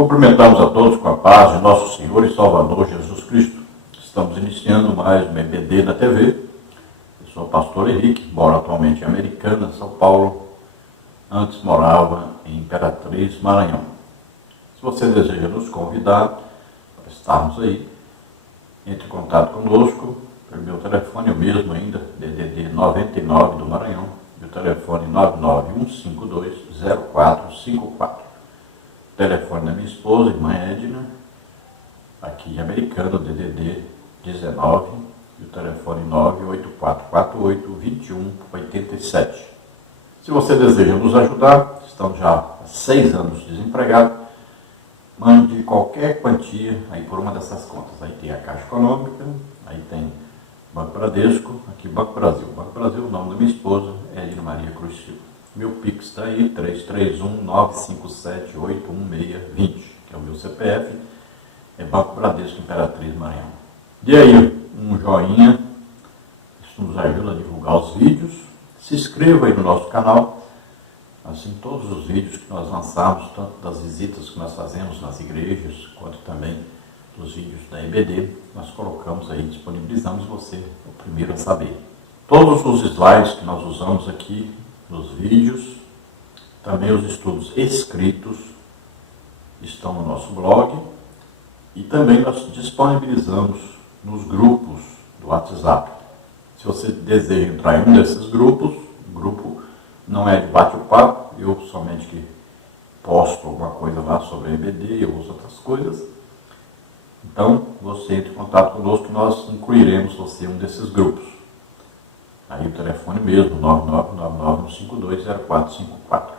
Cumprimentamos a todos com a paz de nosso Senhor e Salvador Jesus Cristo. Estamos iniciando mais um EBD na TV. Eu sou o pastor Henrique, moro atualmente em Americana, São Paulo. Antes morava em Imperatriz, Maranhão. Se você deseja nos convidar para estarmos aí, entre em contato conosco pelo meu telefone, o mesmo ainda, DDD 99 do Maranhão, e o telefone 991520454. Telefone da minha esposa, irmã Edna, aqui em Americana, DDD 19, e o telefone 98448-2187. Se você deseja nos ajudar, estamos já há 6 anos desempregados, mande qualquer quantia aí por uma dessas contas. Aí tem a Caixa Econômica, aí tem Banco Bradesco, aqui Banco Brasil. Banco Brasil, o nome da minha esposa é Edna Maria Cruz Silva. Meu Pix está aí, 331-957-81620, que é o meu CPF, é Banco Bradesco, Imperatriz, Maranhão. E aí, um joinha, isso nos ajuda a divulgar os vídeos. Se inscreva aí no nosso canal, assim todos os vídeos que nós lançamos, tanto das visitas que nós fazemos nas igrejas, quanto também dos vídeos da EBD, nós colocamos aí, disponibilizamos você o primeiro a saber. Todos os slides que nós usamos aqui nos vídeos, também os estudos escritos estão no nosso blog e também nós disponibilizamos nos grupos do WhatsApp. Se você deseja entrar em um desses grupos, o grupo não é de bate-papo, eu somente que posto alguma coisa lá sobre a EBD ou outras coisas. Então, você entre em contato conosco que nós incluiremos você em um desses grupos. Aí o telefone mesmo, 99951520454.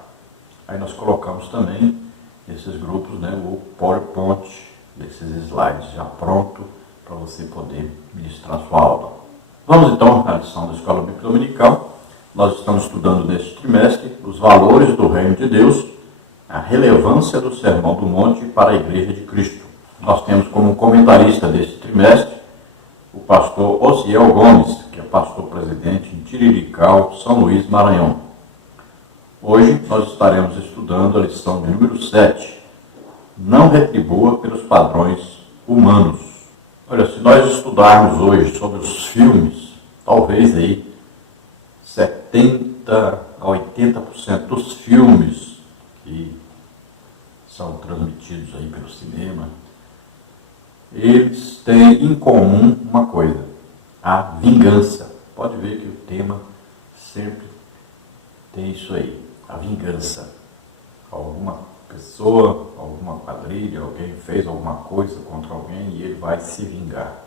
Aí nós colocamos também nesses grupos, o PowerPoint desses slides já pronto para você poder ministrar sua aula. Vamos então à lição da Escola Bíblica Dominical. Nós estamos estudando neste trimestre os valores do Reino de Deus, a relevância do Sermão do Monte para a Igreja de Cristo. Nós temos como comentarista deste trimestre o pastor Osiel Gomes, que é pastor-presidente em Tirirical, São Luís, Maranhão. Hoje nós estaremos estudando a lição de número 7, não retribua pelos padrões humanos. Olha, se nós estudarmos hoje sobre os filmes, talvez aí 70 a 80% dos filmes que são transmitidos aí pelo cinema, eles têm em comum uma coisa, a vingança. Pode ver que o tema sempre tem isso aí, a vingança. Alguma pessoa, alguma quadrilha, alguém fez alguma coisa contra alguém e ele vai se vingar.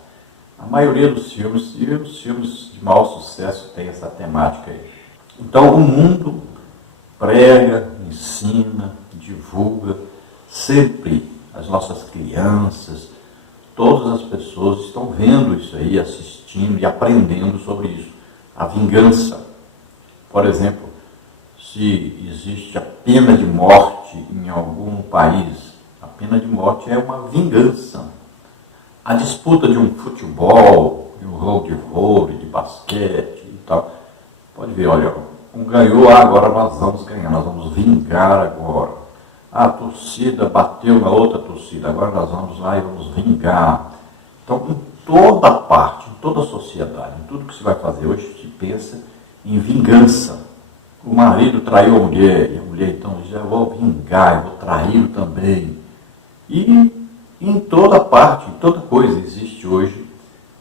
A maioria dos filmes, e os filmes de maior sucesso, tem essa temática aí. Então o mundo prega, ensina, divulga, sempre as nossas crianças, todas as pessoas estão vendo isso aí, assistindo e aprendendo sobre isso. A vingança. Por exemplo, se existe a pena de morte em algum país, a pena de morte é uma vingança. A disputa de um futebol, de um jogo de vôlei, de basquete e tal, pode ver, olha, um ganhou, agora nós vamos ganhar, nós vamos vingar agora. A torcida bateu na outra torcida, agora nós vamos lá e vamos vingar. Então, em toda parte, em toda a sociedade, em tudo que se vai fazer hoje, se pensa em vingança. O marido traiu a mulher, e a mulher então diz, eu vou vingar, eu vou traí-lo também. E em toda parte, em toda coisa, existe hoje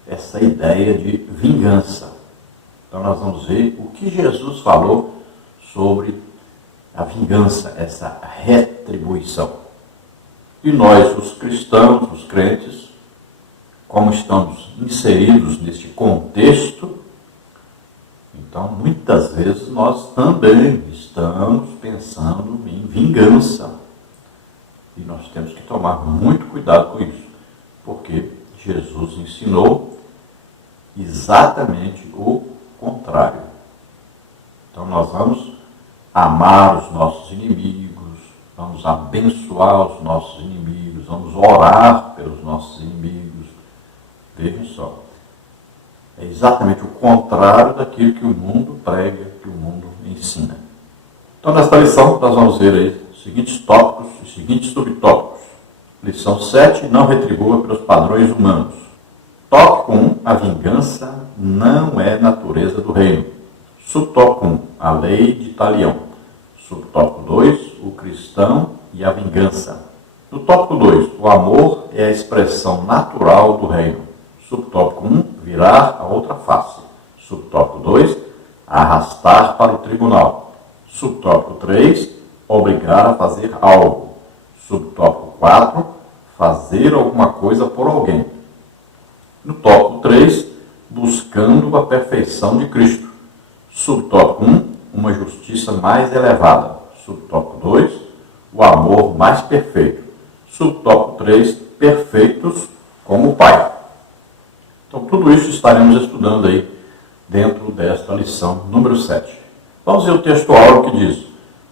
essa ideia de vingança. Então nós vamos ver o que Jesus falou sobre a vingança, essa retribuição. E nós, os cristãos, os crentes, como estamos inseridos neste contexto, então muitas vezes nós também estamos pensando em vingança. E nós temos que tomar muito cuidado com isso, porque Jesus ensinou exatamente o contrário. Então nós vamos amar os nossos inimigos, vamos abençoar os nossos inimigos, vamos orar pelos nossos inimigos. Vejam só, é exatamente o contrário daquilo que o mundo prega, que o mundo ensina. Então nesta lição nós vamos ver aí os seguintes tópicos, os seguintes subtópicos. Lição 7. Não retribua pelos padrões humanos. Tópico 1. A vingança não é natureza do reino. Subtópico 1. A lei de Talião. Subtópico 2. O cristão e a vingança. No tópico 2. O amor é a expressão natural do reino. Subtópico 1. Virar a outra face. Subtópico 2. Arrastar para o tribunal. Subtópico 3. Obrigar a fazer algo. Subtópico 4. Fazer alguma coisa por alguém. No tópico 3. Buscando a perfeição de Cristo. Subtópico 1. Uma justiça mais elevada. Subtópico 2. O amor mais perfeito. Subtópico 3. Perfeitos como o Pai. Então, tudo isso estaremos estudando aí dentro desta lição número 7. Vamos ver o texto áureo que diz: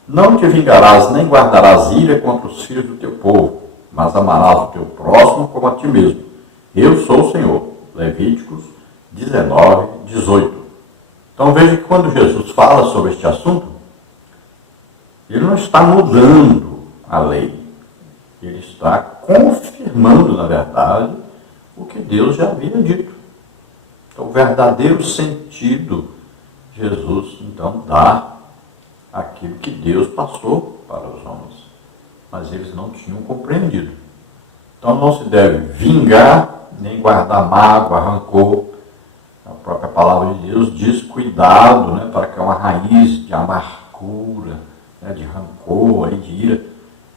Não te vingarás nem guardarás ira contra os filhos do teu povo, mas amarás o teu próximo como a ti mesmo. Eu sou o Senhor. Levíticos 19, 18. Então veja que quando Jesus fala sobre este assunto, ele não está mudando a lei. Ele está confirmando, na verdade, o que Deus já havia dito. Então, o verdadeiro sentido, Jesus, então, dá aquilo que Deus passou para os homens. Mas eles não tinham compreendido. Então, não se deve vingar, nem guardar mágoa, rancor. A própria palavra de Deus diz cuidado, né, para que uma raiz de amargura, né, de rancor, aí, de ira,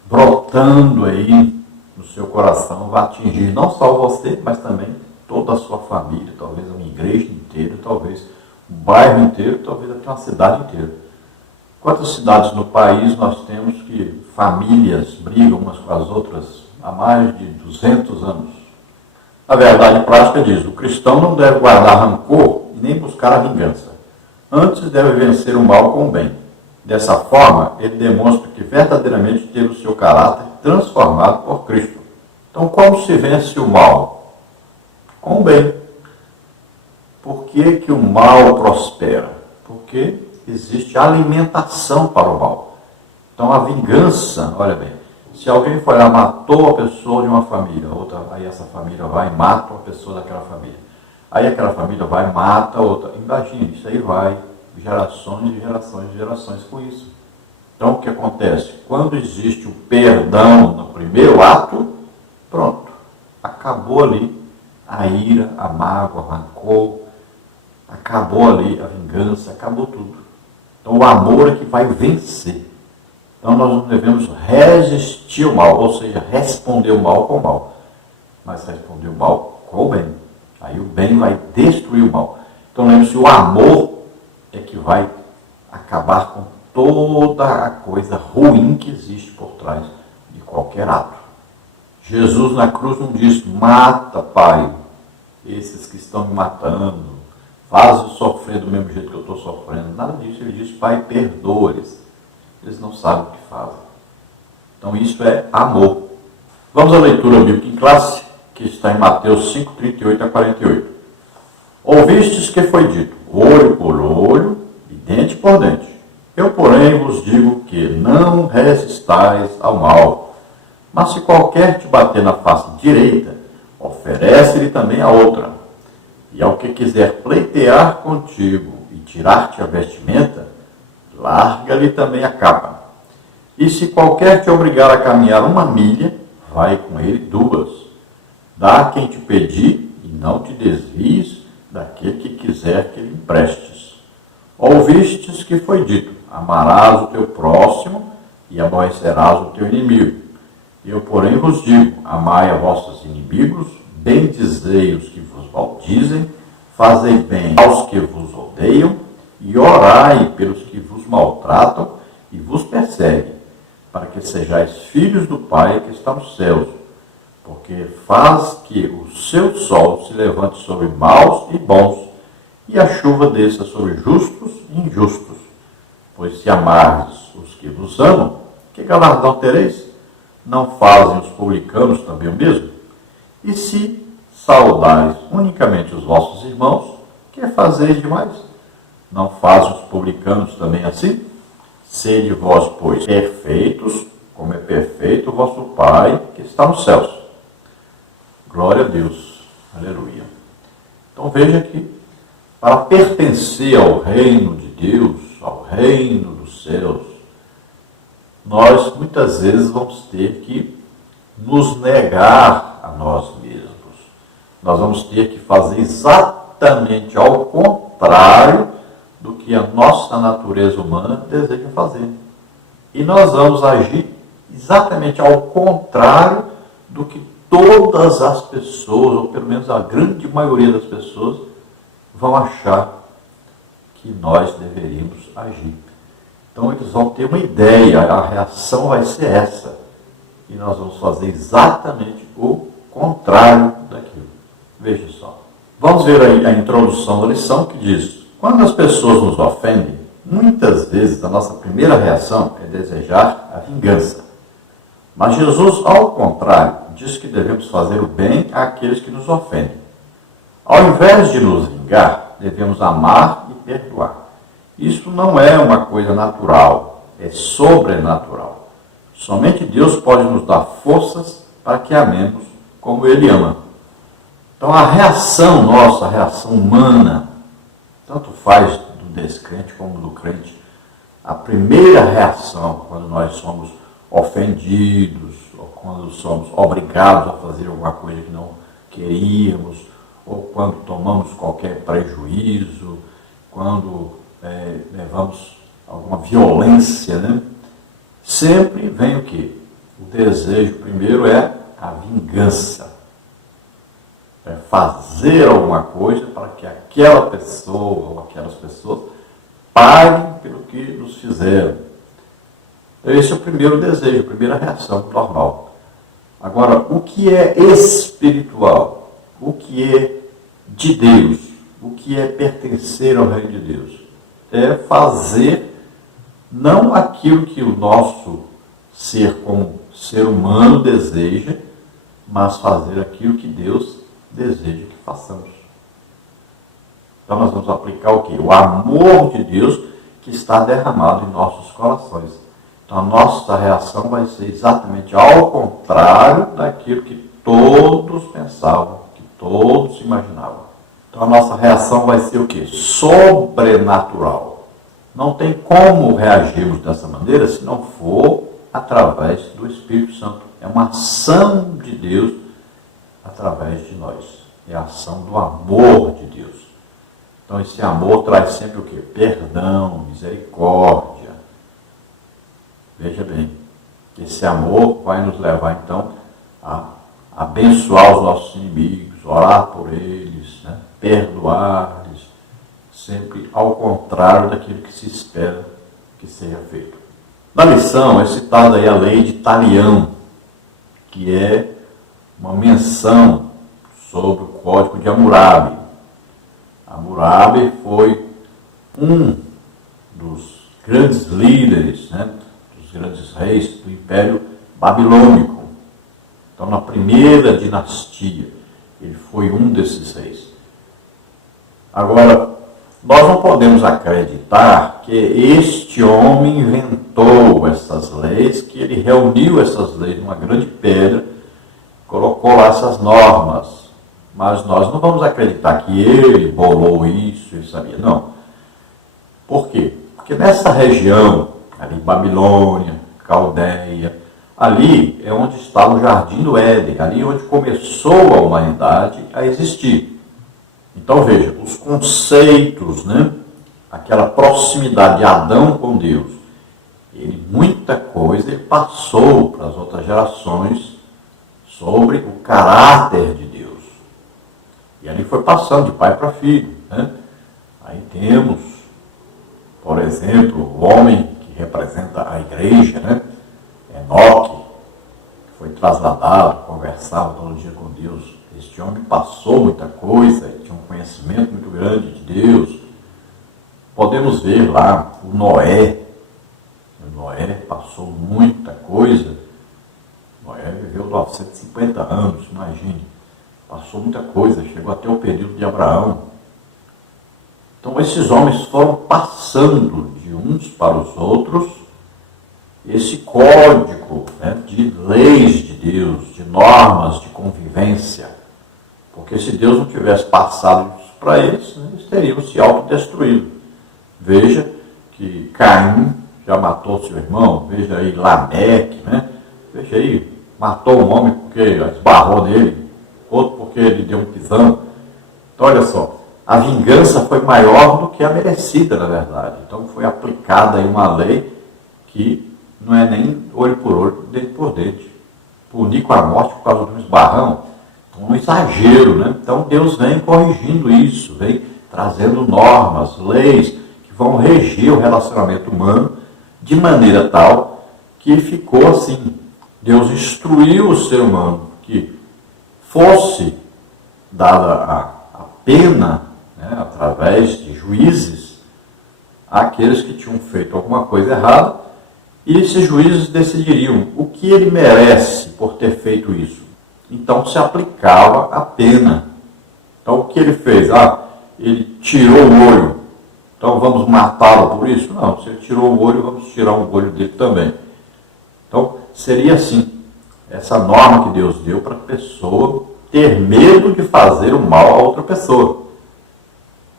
brotando aí no seu coração, vai atingir não só você, mas também toda a sua família, talvez uma igreja inteira, talvez um bairro inteiro, talvez até uma cidade inteira. Quantas cidades no país nós temos que famílias brigam umas com as outras há mais de 200 anos? A verdade prática diz: o cristão não deve guardar rancor e nem buscar a vingança. Antes deve vencer o mal com o bem. Dessa forma, ele demonstra que verdadeiramente teve o seu caráter transformado por Cristo. Então, como se vence o mal? Com o bem. Por que que o mal prospera? Porque existe alimentação para o mal. Então, a vingança, olha bem, se alguém foi lá, matou a pessoa de uma família, outra, aí essa família vai e mata uma pessoa daquela família. Aí aquela família vai e mata outra. Imagina, isso aí vai gerações e gerações e gerações com isso. Então, o que acontece? Quando existe o perdão no primeiro ato, pronto, acabou ali a ira, a mágoa, o rancor, acabou ali a vingança, acabou tudo. Então, o amor é que vai vencer. Então, nós não devemos resistir ao mal, ou seja, responder o mal com o mal, mas responder o mal com o bem. Aí o bem vai destruir o mal. Então, lembre-se, o amor é que vai acabar com toda a coisa ruim que existe por trás de qualquer ato. Jesus na cruz não diz: mata, Pai, esses que estão me matando, faz-os sofrer do mesmo jeito que eu estou sofrendo. Nada disso. Ele diz: Pai, perdoa-lhes. Eles não sabem o que fazem. Então isso é amor. Vamos à leitura bíblica em classe, que está em Mateus 5, 38 a 48. Ouvistes que foi dito: olho por olho e dente por dente. Eu, porém, vos digo que não resistais ao mal. Mas se qualquer te bater na face direita, oferece-lhe também a outra. E ao que quiser pleitear contigo e tirar-te a vestimenta, larga-lhe também a capa. E se qualquer te obrigar a caminhar 1 milha, vai com ele 2. Dá a quem te pedir e não te desvies daquele que quiser que lhe emprestes. Ouvistes que foi dito: amarás o teu próximo e aborrecerás o teu inimigo. Eu, porém, vos digo: amai a vossos inimigos, bendizei os que vos maldizem, fazei bem aos que vos odeiam, e orai pelos que vos maltratam e vos perseguem, para que sejais filhos do Pai que está nos céus, porque faz que o seu sol se levante sobre maus e bons, e a chuva desça sobre justos e injustos. Pois se amardes os que vos amam, que galardão tereis? Não fazem os publicanos também o mesmo? E se saudares unicamente os vossos irmãos, que fazeis demais? Não fazem os publicanos também assim? Sede vós, pois, perfeitos, como é perfeito o vosso Pai que está nos céus. Glória a Deus. Aleluia. Então veja que para pertencer ao reino de Deus, ao reino dos céus, nós muitas vezes vamos ter que nos negar a nós mesmos. Nós vamos ter que fazer exatamente ao contrário do que a nossa natureza humana deseja fazer. E nós vamos agir exatamente ao contrário do que todas as pessoas, ou pelo menos a grande maioria das pessoas, vão achar que nós deveríamos agir. Então eles vão ter uma ideia, a reação vai ser essa. E nós vamos fazer exatamente o contrário daquilo. Veja só. Vamos ver aí a introdução da lição que diz: quando as pessoas nos ofendem, muitas vezes a nossa primeira reação é desejar a vingança. Mas Jesus, ao contrário, diz que devemos fazer o bem àqueles que nos ofendem. Ao invés de nos vingar, devemos amar e perdoar. Isso não é uma coisa natural, é sobrenatural. Somente Deus pode nos dar forças para que amemos como Ele ama. Então a reação nossa, a reação humana, tanto faz do descrente como do crente, a primeira reação quando nós somos ofendidos, ou quando somos obrigados a fazer alguma coisa que não queríamos, ou quando tomamos qualquer prejuízo, quando levamos alguma violência, né? Sempre vem o quê? O desejo primeiro é a vingança. É fazer alguma coisa para que aquela pessoa ou aquelas pessoas paguem pelo que nos fizeram. Esse é o primeiro desejo, a primeira reação normal. Agora, o que é espiritual? O que é de Deus? O que é pertencer ao reino de Deus? É fazer não aquilo que o nosso ser como ser humano deseja, mas fazer aquilo que Deus deseja que façamos. Então nós vamos aplicar o quê? O amor de Deus que está derramado em nossos corações. Então a nossa reação vai ser exatamente ao contrário daquilo que todos pensavam, que todos imaginavam. Então a nossa reação vai ser o quê? Sobrenatural. Não tem como reagirmos dessa maneira se não for através do Espírito Santo. É uma ação de Deus através de nós. É a ação do amor de Deus. Então esse amor traz sempre o quê? Perdão, misericórdia. Veja bem, esse amor vai nos levar então a abençoar os nossos inimigos, orar por eles, né? Perdoar-lhes, sempre ao contrário daquilo que se espera que seja feito. Na lição é citada aí a lei de Talião, que é uma menção sobre o Código de Hammurabi. Hammurabi foi um dos grandes líderes, né, dos grandes reis do Império Babilônico. Então, na primeira dinastia, ele foi um desses reis. Agora, nós não podemos acreditar que este homem inventou essas leis, que ele reuniu essas leis numa grande pedra, colocou lá essas normas. Mas nós não vamos acreditar que ele bolou isso, ele sabia. Não. Por quê? Porque nessa região, ali Babilônia, Caldeia, ali é onde estava o Jardim do Éden, ali é onde começou a humanidade a existir. Então veja, os conceitos, né? Aquela proximidade de Adão com Deus, muita coisa ele passou para as outras gerações sobre o caráter de Deus. E ali foi passando de pai para filho, né? Aí temos, por exemplo, o homem que representa a igreja, né? Enoque, que foi trasladado, conversava todo dia com Deus. Este homem passou muita coisa, tinha um conhecimento muito grande de Deus. Podemos ver lá o Noé. O Noé passou muita coisa. Noé viveu 950 anos, imagine. Passou muita coisa, chegou até o período de Abraão. Então esses homens foram passando de uns para os outros esse código, né, de leis de Deus, de normas de convivência. Porque se Deus não tivesse passado isso para eles, né, eles teriam se autodestruído. Veja que Caim já matou seu irmão, veja aí Lameque, né? Veja aí, matou um homem porque esbarrou nele, outro porque ele deu um pisão. Então, olha só, a vingança foi maior do que a merecida, na verdade. Então, foi aplicada aí uma lei que não é nem olho por olho, dente por dente. Punir com a morte por causa de um esbarrão, um exagero, né? Então, Deus vem corrigindo isso, vem trazendo normas, leis que vão reger o relacionamento humano de maneira tal que ficou assim. Deus instruiu o ser humano que fosse dada a pena, né, através de juízes, àqueles que tinham feito alguma coisa errada, e esses juízes decidiriam o que ele merece por ter feito isso. Então se aplicava a pena. Então o que ele fez? Ele tirou o olho, então vamos matá-lo por isso? Não, se ele tirou o olho, vamos tirar o olho dele também. Então seria assim, essa norma que Deus deu para a pessoa ter medo de fazer o mal a outra pessoa.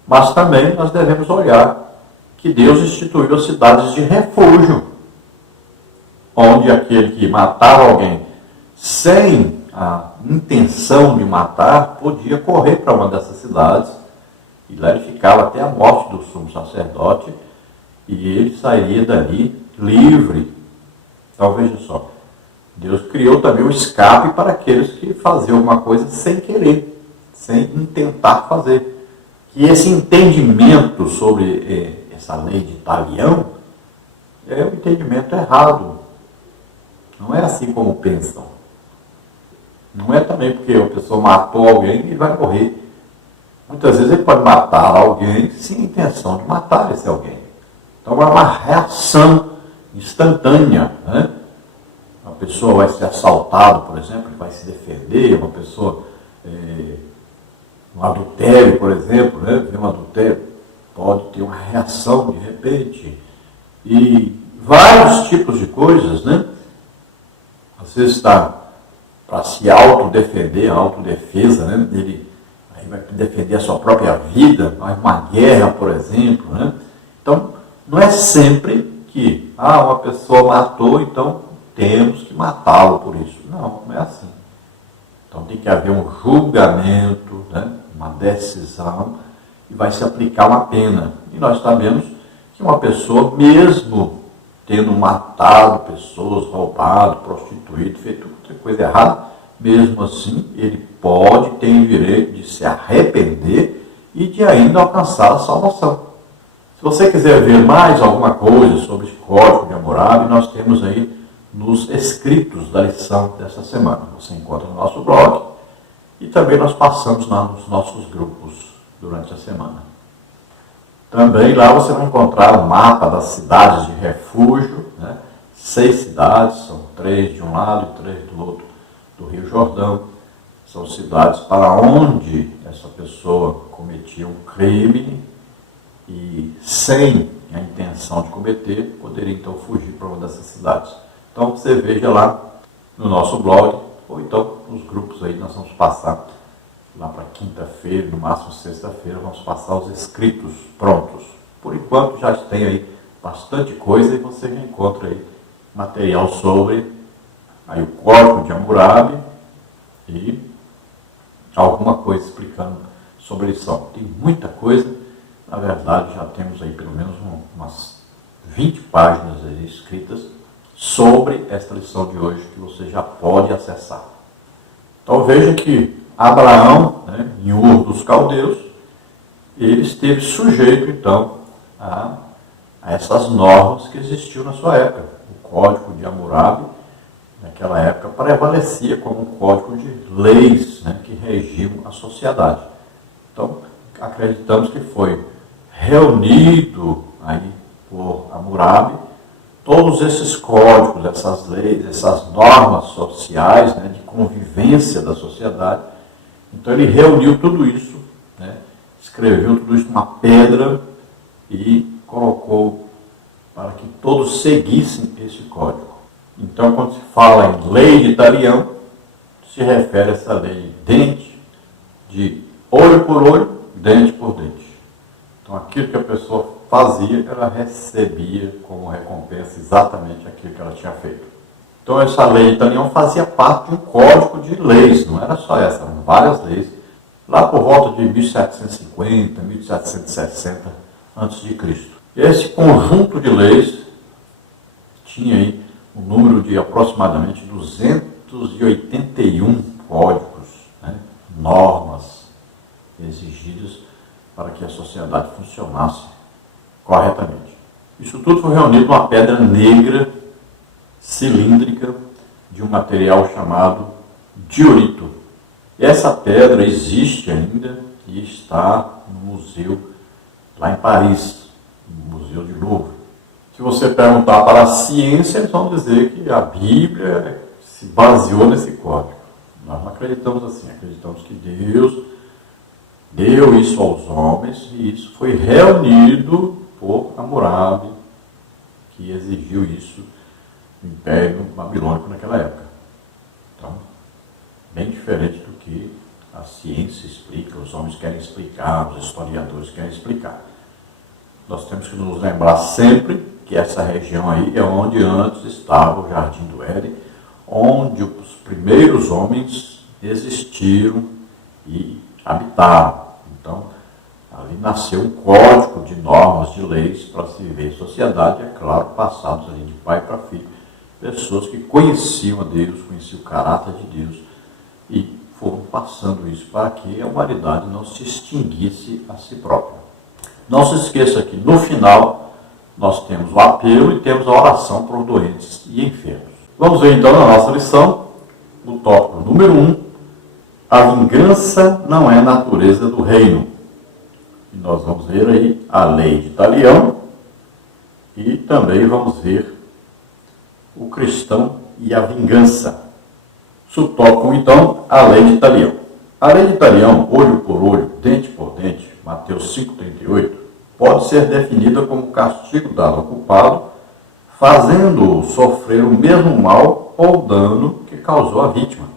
Mas também nós devemos olhar que Deus instituiu as cidades de refúgio, onde aquele que matava alguém sem a intenção de matar podia correr para uma dessas cidades, e lá ele ficava até a morte do sumo sacerdote, e ele sairia dali livre. Então veja só, Deus criou também o escape para aqueles que faziam alguma coisa sem querer, sem intentar fazer. E esse entendimento sobre essa lei de talião é um entendimento errado. Não é assim como pensam. Não é também porque a pessoa matou alguém e vai morrer. Muitas vezes ele pode matar alguém sem intenção de matar esse alguém. Então é uma reação instantânea, né? Uma pessoa vai ser assaltada, por exemplo, vai se defender, uma pessoa, um adultério, por exemplo, né? Vê um adultério, pode ter uma reação de repente. E vários tipos de coisas, né? Às vezes está para se autodefender, a autodefesa, né? Ele aí vai defender a sua própria vida, uma guerra, por exemplo, né? Então, não é sempre que uma pessoa matou, então temos que matá-lo por isso. Não, não é assim. Então tem que haver um julgamento, né? Uma decisão, e vai se aplicar uma pena. E nós sabemos que uma pessoa, mesmo tendo matado pessoas, roubado, prostituído, feito outra coisa errada, mesmo assim, ele pode ter o direito de se arrepender e de ainda alcançar a salvação. Se você quiser ver mais alguma coisa sobre o Código de Hammurabi, nós temos aí nos escritos da lição dessa semana. Você encontra no nosso blog e também nós passamos lá nos nossos grupos durante a semana. Também lá você vai encontrar o mapa das cidades de refúgio, né? 6 cidades, são 3 de um lado e 3 do outro, do Rio Jordão. São cidades para onde essa pessoa cometia um crime e sem a intenção de cometer, poderia então fugir para uma dessas cidades. Então você veja lá no nosso blog, ou então nos grupos aí, nós vamos passar lá para quinta-feira, no máximo sexta-feira, vamos passar os escritos prontos. Por enquanto já tem aí bastante coisa e você já encontra aí material sobre aí o Código de Hammurabi e alguma coisa explicando sobre a lição. Tem muita coisa, na verdade já temos aí pelo menos umas 20 páginas aí escritas sobre esta lição de hoje que você já pode acessar. Então veja que Abraão, né, em Ur dos Caldeus, ele esteve sujeito então a essas normas que existiam na sua época. O Código de Hammurabi, naquela época, prevalecia como um código de leis, né, que regiam a sociedade. Então, acreditamos que foi reunido aí por Hammurabi todos esses códigos, essas leis, essas normas sociais, né, de convivência da sociedade. Então ele reuniu tudo isso, né, escreveu tudo isso numa pedra e colocou para que todos seguissem esse código. Então, quando se fala em lei de talião, se refere a essa lei de olho por olho, dente por dente. Então, aquilo que a pessoa fazia, ela recebia como recompensa exatamente aquilo que ela tinha feito. Então, essa lei de talião fazia parte de um código de leis, não era só essa, eram várias leis, lá por volta de 1750, 1760 a.C. Esse conjunto de leis tinha aí um número de aproximadamente 281 códigos, né, normas exigidas para que a sociedade funcionasse corretamente. Isso tudo foi reunido numa pedra negra, cilíndrica, de um material chamado diorito. Essa pedra existe ainda e está no museu lá em Paris, no Museu de Louvre. Se você perguntar para a ciência, eles vão dizer que a Bíblia se baseou nesse código. Nós não acreditamos assim, acreditamos que Deus deu isso aos homens e isso foi reunido por Hammurabi, que exigiu isso do Império Babilônico naquela época. Então, bem diferente do que a ciência explica, os homens querem explicar, os historiadores querem explicar. Nós temos que nos lembrar sempre que essa região aí é onde antes estava o Jardim do Éden, onde os primeiros homens existiram e habitaram. Então, ali nasceu um código de normas, de leis para se viver em sociedade, é claro, passados ali de pai para filho, pessoas que conheciam a Deus, conheciam o caráter de Deus e foram passando isso para que a humanidade não se extinguisse a si própria. Não se esqueça que no final nós temos o apelo e temos a oração por doentes e enfermos. Vamos ver então na nossa lição o tópico número 1, a vingança não é natureza do reino. E nós vamos ver aí a lei de Talião e também vamos ver o cristão e a vingança. Subtópico então, a lei de Talião. A lei de Talião, olho por olho, dente por dente, Mateus 5,38, pode ser definida como castigo dado ao culpado, fazendo-o sofrer o mesmo mal ou dano que causou a vítima.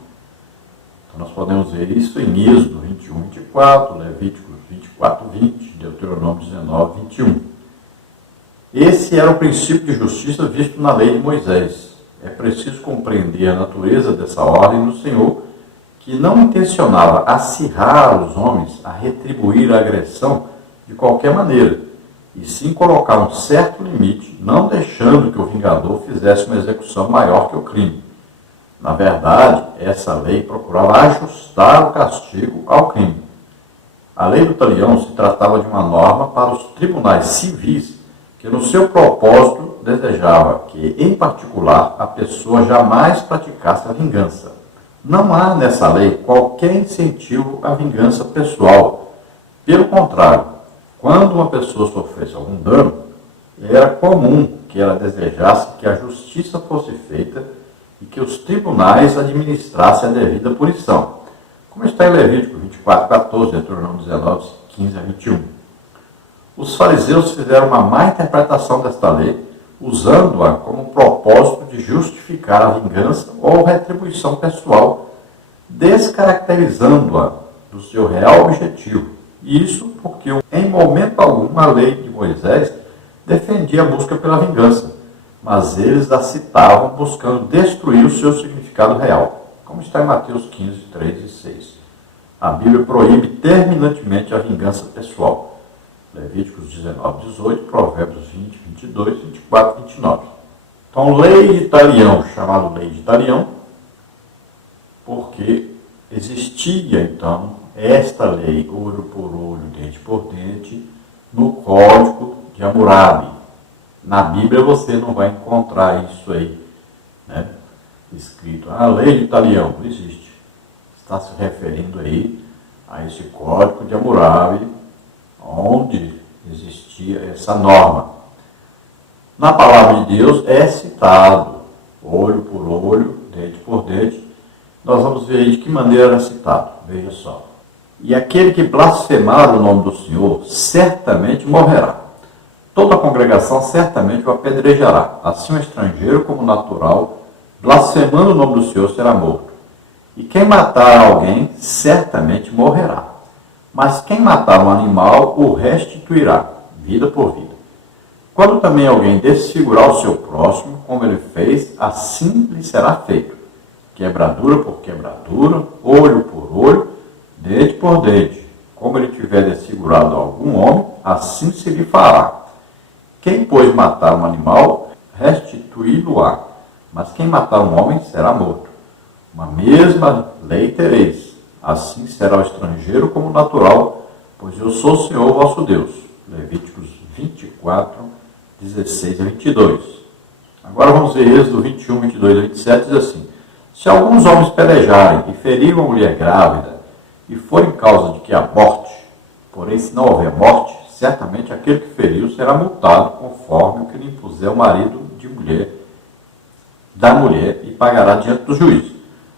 Então nós podemos ver isso em Êxodo 21, 24, Levíticos 24, 20, Deuteronômio 19, 21. Esse era o princípio de justiça visto na lei de Moisés. É preciso compreender a natureza dessa ordem do Senhor, que não intencionava acirrar os homens a retribuir a agressão de qualquer maneira, e sim colocar um certo limite, não deixando que o vingador fizesse uma execução maior que o crime. Na verdade, essa lei procurava ajustar o castigo ao crime. A lei do Talião se tratava de uma norma para os tribunais civis, que no seu propósito desejava que, em particular, a pessoa jamais praticasse a vingança. Não há nessa lei qualquer incentivo à vingança pessoal. Pelo contrário, quando uma pessoa sofresse algum dano, era comum que ela desejasse que a justiça fosse feita e que os tribunais administrassem a devida punição, como está em Levítico 24, 14, Deuteronômio 19, 15 a 21. Os fariseus fizeram uma má interpretação desta lei, usando-a como propósito de justificar a vingança ou retribuição pessoal, descaracterizando-a do seu real objetivo. Isso porque, em momento algum, a lei de Moisés defendia a busca pela vingança, mas eles a citavam buscando destruir o seu significado real, como está em Mateus 15, 3 e 6. A Bíblia proíbe terminantemente a vingança pessoal. Levíticos 19, 18, Provérbios 20, 22, 24, 29. Então, lei de Talião, chamado lei de Talião, porque existia, então, esta lei, olho por olho, dente por dente, no Código de Hammurabi. Na Bíblia você não vai encontrar isso aí, né, escrito. A lei de Talião não existe. Está se referindo aí a esse Código de Hammurabi, onde existia essa norma. Na palavra de Deus é citado, olho por olho, dente por dente. Nós vamos ver aí de que maneira era citado. Veja só. E aquele que blasfemar o nome do Senhor, certamente morrerá. toda a congregação certamente o apedrejará. Assim o estrangeiro como o natural, blasfemando o nome do Senhor, será morto. E quem matar alguém, certamente morrerá. Mas quem matar um animal, o restituirá, vida por vida. Quando também alguém desfigurar o seu próximo, como ele fez, assim lhe será feito. Quebradura por quebradura, olho por olho, dente por dente. Como ele tiver desfigurado algum homem, assim se lhe fará. Quem, pois, matar um animal, restituí-lo-á. Mas quem matar um homem, será morto. Uma mesma lei tereis. Assim será o estrangeiro como o natural, pois eu sou o Senhor vosso Deus. Levíticos 24, 16 a 22. Agora vamos ver Êxodo 21, 22 a 27, diz assim: se alguns homens pelejarem e ferirem uma mulher grávida, e forem causa de que há morte, porém se não houver morte, certamente aquele que feriu será multado, conforme o que lhe impuser o marido da mulher, e pagará diante do juiz.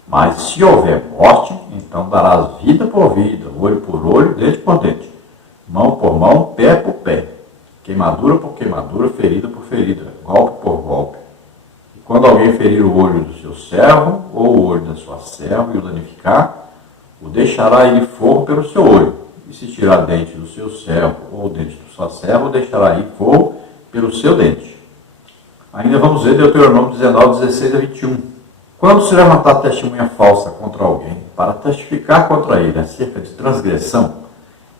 Mas se houver morte, então darás vida por vida, olho por olho, dente por dente, mão por mão, pé por pé, queimadura por queimadura, ferida por ferida, golpe por golpe. E quando alguém ferir o olho do seu servo, ou o olho da sua serva, e o danificar, o deixará ir fogo pelo seu olho. E se tirar dente do seu servo, ou dente da sua serva, o deixará ir fogo pelo seu dente. Ainda vamos ver Deuteronômio 19, 16 a 21. Quando se levantar testemunha falsa contra alguém, para testificar contra ele acerca de transgressão,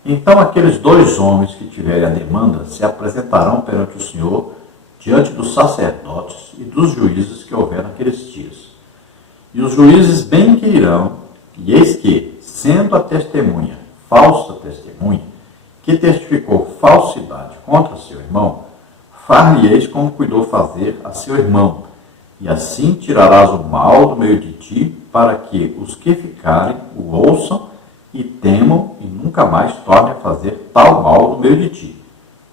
então aqueles dois homens que tiverem a demanda se apresentarão perante o Senhor, diante dos sacerdotes e dos juízes que houver naqueles dias. E os juízes bem que irão, e eis que, sendo a testemunha, falsa testemunha, que testificou falsidade contra seu irmão, far-lhe-eis como cuidou fazer a seu irmão, e assim tirarás o mal do meio de ti, para que os que ficarem o ouçam e temam, e nunca mais tornem a fazer tal mal do meio de ti.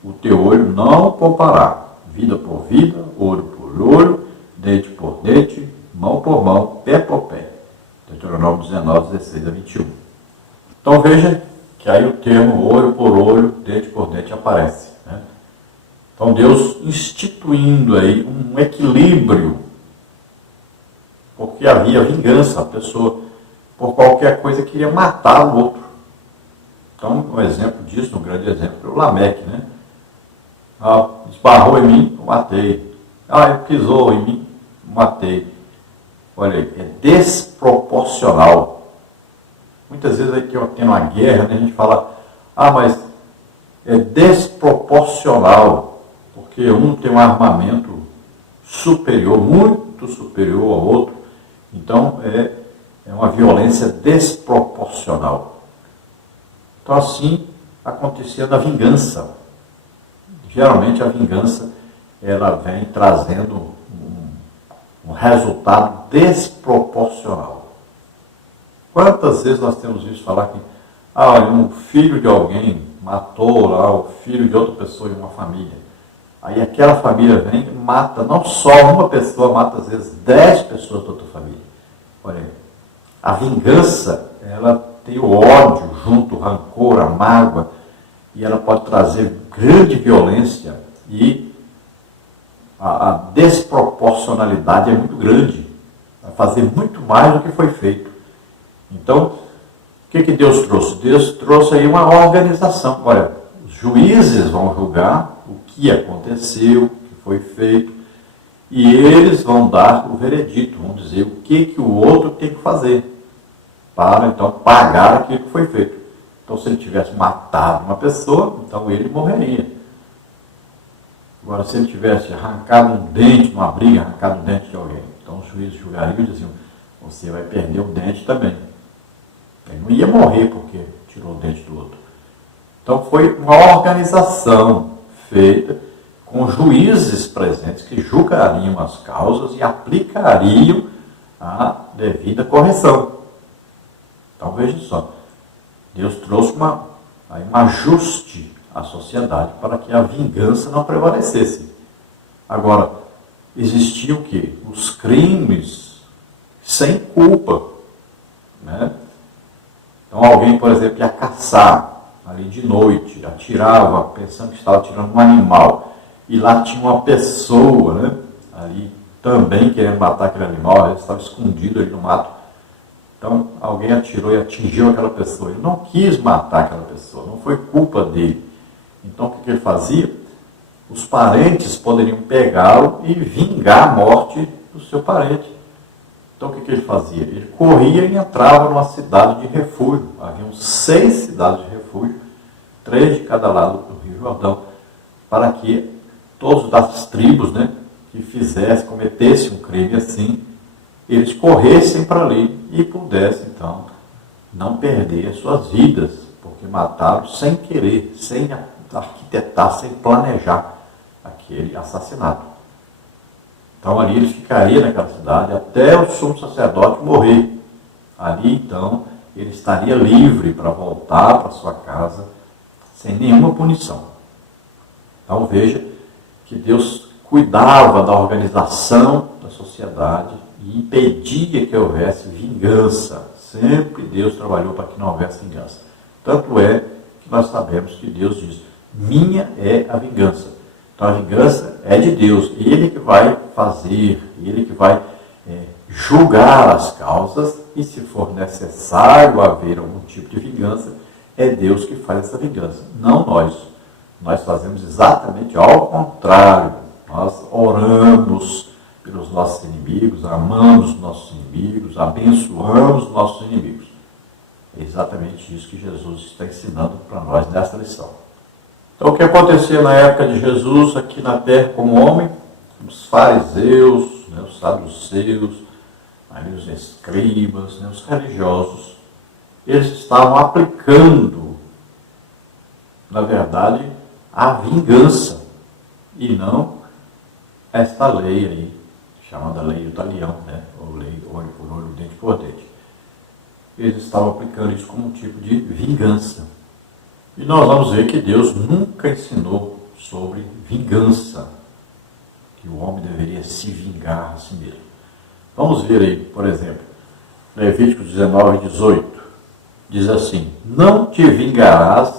O teu olho não poupará, vida por vida, olho por olho, dente por dente, mão por mão, pé por pé. Deuteronômio 19, 16 a 21. Então veja que aí o termo olho por olho, dente por dente aparece, né? Então Deus instituindo aí um equilíbrio, porque havia vingança, a pessoa por qualquer coisa queria matar o outro. Então um exemplo disso, um grande exemplo, é o Lameque, né? Esbarrou em mim, eu matei. Ele pisou em mim, matei. Olha aí, é desproporcional. Muitas vezes aí que tem uma guerra, né, a gente fala, mas é desproporcional, porque um tem um armamento superior, muito superior ao outro. Então é uma violência desproporcional. Então assim acontecia na vingança. Geralmente a vingança ela vem trazendo um resultado desproporcional. Quantas vezes nós temos visto falar que um filho de alguém matou lá o filho de outra pessoa em uma família. Aí aquela família vem e mata, não só uma pessoa, mata às vezes 10 pessoas da outra família. Olha aí, a vingança, ela tem o ódio junto, o rancor, a mágoa, e ela pode trazer grande violência, e a desproporcionalidade é muito grande, vai fazer muito mais do que foi feito. Então, o que Deus trouxe? Deus trouxe aí uma organização. Olha, os juízes vão julgar o que aconteceu, o que foi feito, e eles vão dar o veredito, vão dizer o que o outro tem que fazer, para então pagar aquilo que foi feito. Então, se ele tivesse matado uma pessoa, então ele morreria. Agora, se ele tivesse arrancado um dente numa briga, arrancado o dente de alguém, então os juízes julgariam e diziam, você vai perder o dente também. Ele não ia morrer porque tirou o dente do outro. Então foi uma organização feita com juízes presentes que julgariam as causas e aplicariam a devida correção. Então veja só, Deus trouxe um ajuste à sociedade para que a vingança não prevalecesse. Agora, existiam o quê? Os crimes sem culpa, né? Então alguém, por exemplo, ia caçar ali de noite, atirava pensando que estava tirando um animal, e lá tinha uma pessoa, né, ali também querendo matar aquele animal, ele estava escondido ali no mato. Então alguém atirou e atingiu aquela pessoa. Ele não quis matar aquela pessoa, não foi culpa dele. Então o que ele fazia? Os parentes poderiam pegá-lo e vingar a morte do seu parente. Então o que ele fazia? Ele corria e entrava numa cidade de refúgio. Haviam 6 cidades de refúgio, 3 de cada lado do Rio Jordão, para que todos das tribos, né, que cometessem um crime assim, eles corressem para ali e pudessem, então, não perder as suas vidas, porque mataram sem querer, sem arquitetar, sem planejar aquele assassinato. Então ali ele ficaria naquela cidade até o sumo sacerdote morrer. Ali então ele estaria livre para voltar para sua casa sem nenhuma punição. Então veja que Deus cuidava da organização da sociedade e impedia que houvesse vingança. Sempre Deus trabalhou para que não houvesse vingança. Tanto é que nós sabemos que Deus diz: minha é a vingança. Então a vingança é de Deus, Ele que vai fazer, Ele que vai julgar as causas, e se for necessário haver algum tipo de vingança, é Deus que faz essa vingança, não nós. Nós fazemos exatamente ao contrário. Nós oramos pelos nossos inimigos, amamos os nossos inimigos, abençoamos os nossos inimigos. É exatamente isso que Jesus está ensinando para nós nesta lição. Então, o que acontecia na época de Jesus aqui na terra como homem? Os fariseus, né, os saduceus, aí os escribas, né, os religiosos, eles estavam aplicando, na verdade, a vingança e não esta lei aí, chamada lei do talião, né, ou lei olho por olho, dente por dente. Eles estavam aplicando isso como um tipo de vingança. E nós vamos ver que Deus nunca ensinou sobre vingança, que o homem deveria se vingar a si mesmo. Vamos ver aí, por exemplo, Levíticos 19:18, diz assim: não te vingarás,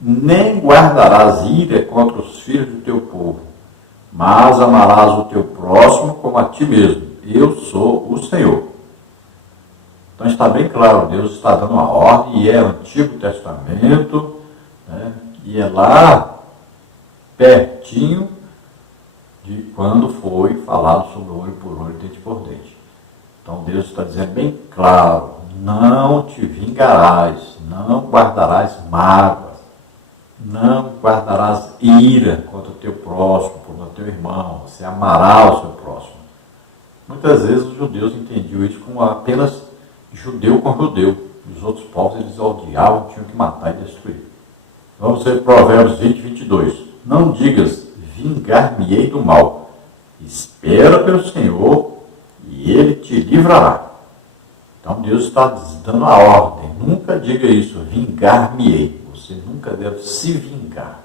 nem guardarás ira contra os filhos do teu povo, mas amarás o teu próximo como a ti mesmo. Eu sou o Senhor. Então está bem claro, Deus está dando uma ordem, e é Antigo Testamento, né, e é lá pertinho de quando foi falado sobre olho por olho, dente por dente. Então Deus está dizendo bem claro: não te vingarás, não guardarás mágoas, não guardarás ira contra o teu próximo, contra o teu irmão, você amará o seu próximo. Muitas vezes os judeus entendiam isso como apenas judeu com judeu, e os outros povos eles odiavam, tinham que matar e destruir. Vamos ver Provérbios 20:22. Não digas: vingar-me-ei do mal. Espera pelo Senhor e Ele te livrará. Então Deus está dando a ordem. Nunca diga isso: vingar-me-ei. Você nunca deve se vingar.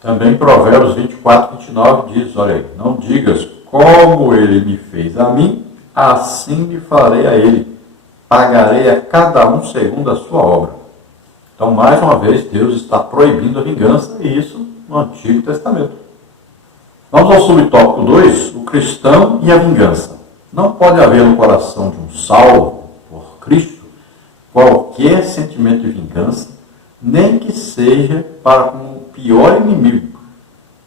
Também Provérbios 24:29 diz: olha aí, não digas: como Ele me fez a mim, assim lhe farei a Ele. Pagarei a cada um segundo a sua obra. Então, mais uma vez, Deus está proibindo a vingança, e isso no Antigo Testamento. Vamos ao subtópico 2, o cristão e a vingança. Não pode haver no coração de um salvo por Cristo qualquer sentimento de vingança, nem que seja para com o pior inimigo,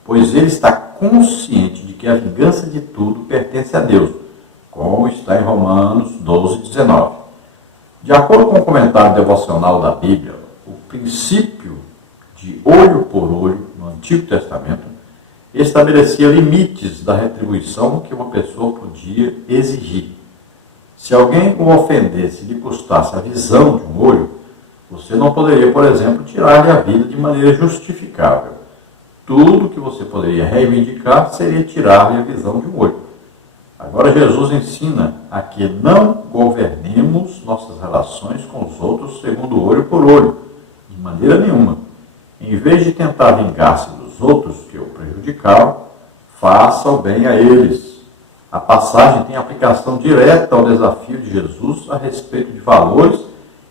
pois ele está consciente de que a vingança de tudo pertence a Deus, como está em Romanos 12:19. De acordo com o comentário devocional da Bíblia, o princípio de olho por olho no Antigo Testamento estabelecia limites da retribuição que uma pessoa podia exigir. Se alguém o ofendesse e lhe custasse a visão de um olho, você não poderia, por exemplo, tirar-lhe a vida de maneira justificável. Tudo que você poderia reivindicar seria tirar-lhe a visão de um olho. Agora Jesus ensina a que não governemos nossas relações com os outros segundo olho por olho, de maneira nenhuma. Em vez de tentar vingar-se dos outros que o prejudicaram, faça o bem a eles. A passagem tem aplicação direta ao desafio de Jesus a respeito de valores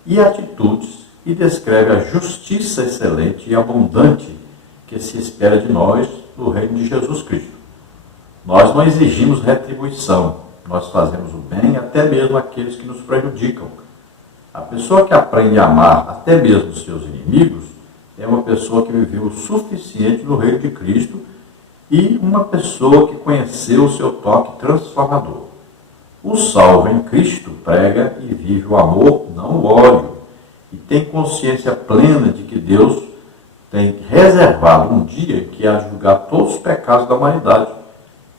e atitudes e descreve a justiça excelente e abundante que se espera de nós do reino de Jesus Cristo. Nós não exigimos retribuição, nós fazemos o bem até mesmo àqueles que nos prejudicam. A pessoa que aprende a amar até mesmo os seus inimigos é uma pessoa que viveu o suficiente no reino de Cristo e uma pessoa que conheceu o seu toque transformador. O salvo em Cristo prega e vive o amor, não o ódio, e tem consciência plena de que Deus tem reservado um dia que há de julgar todos os pecados da humanidade,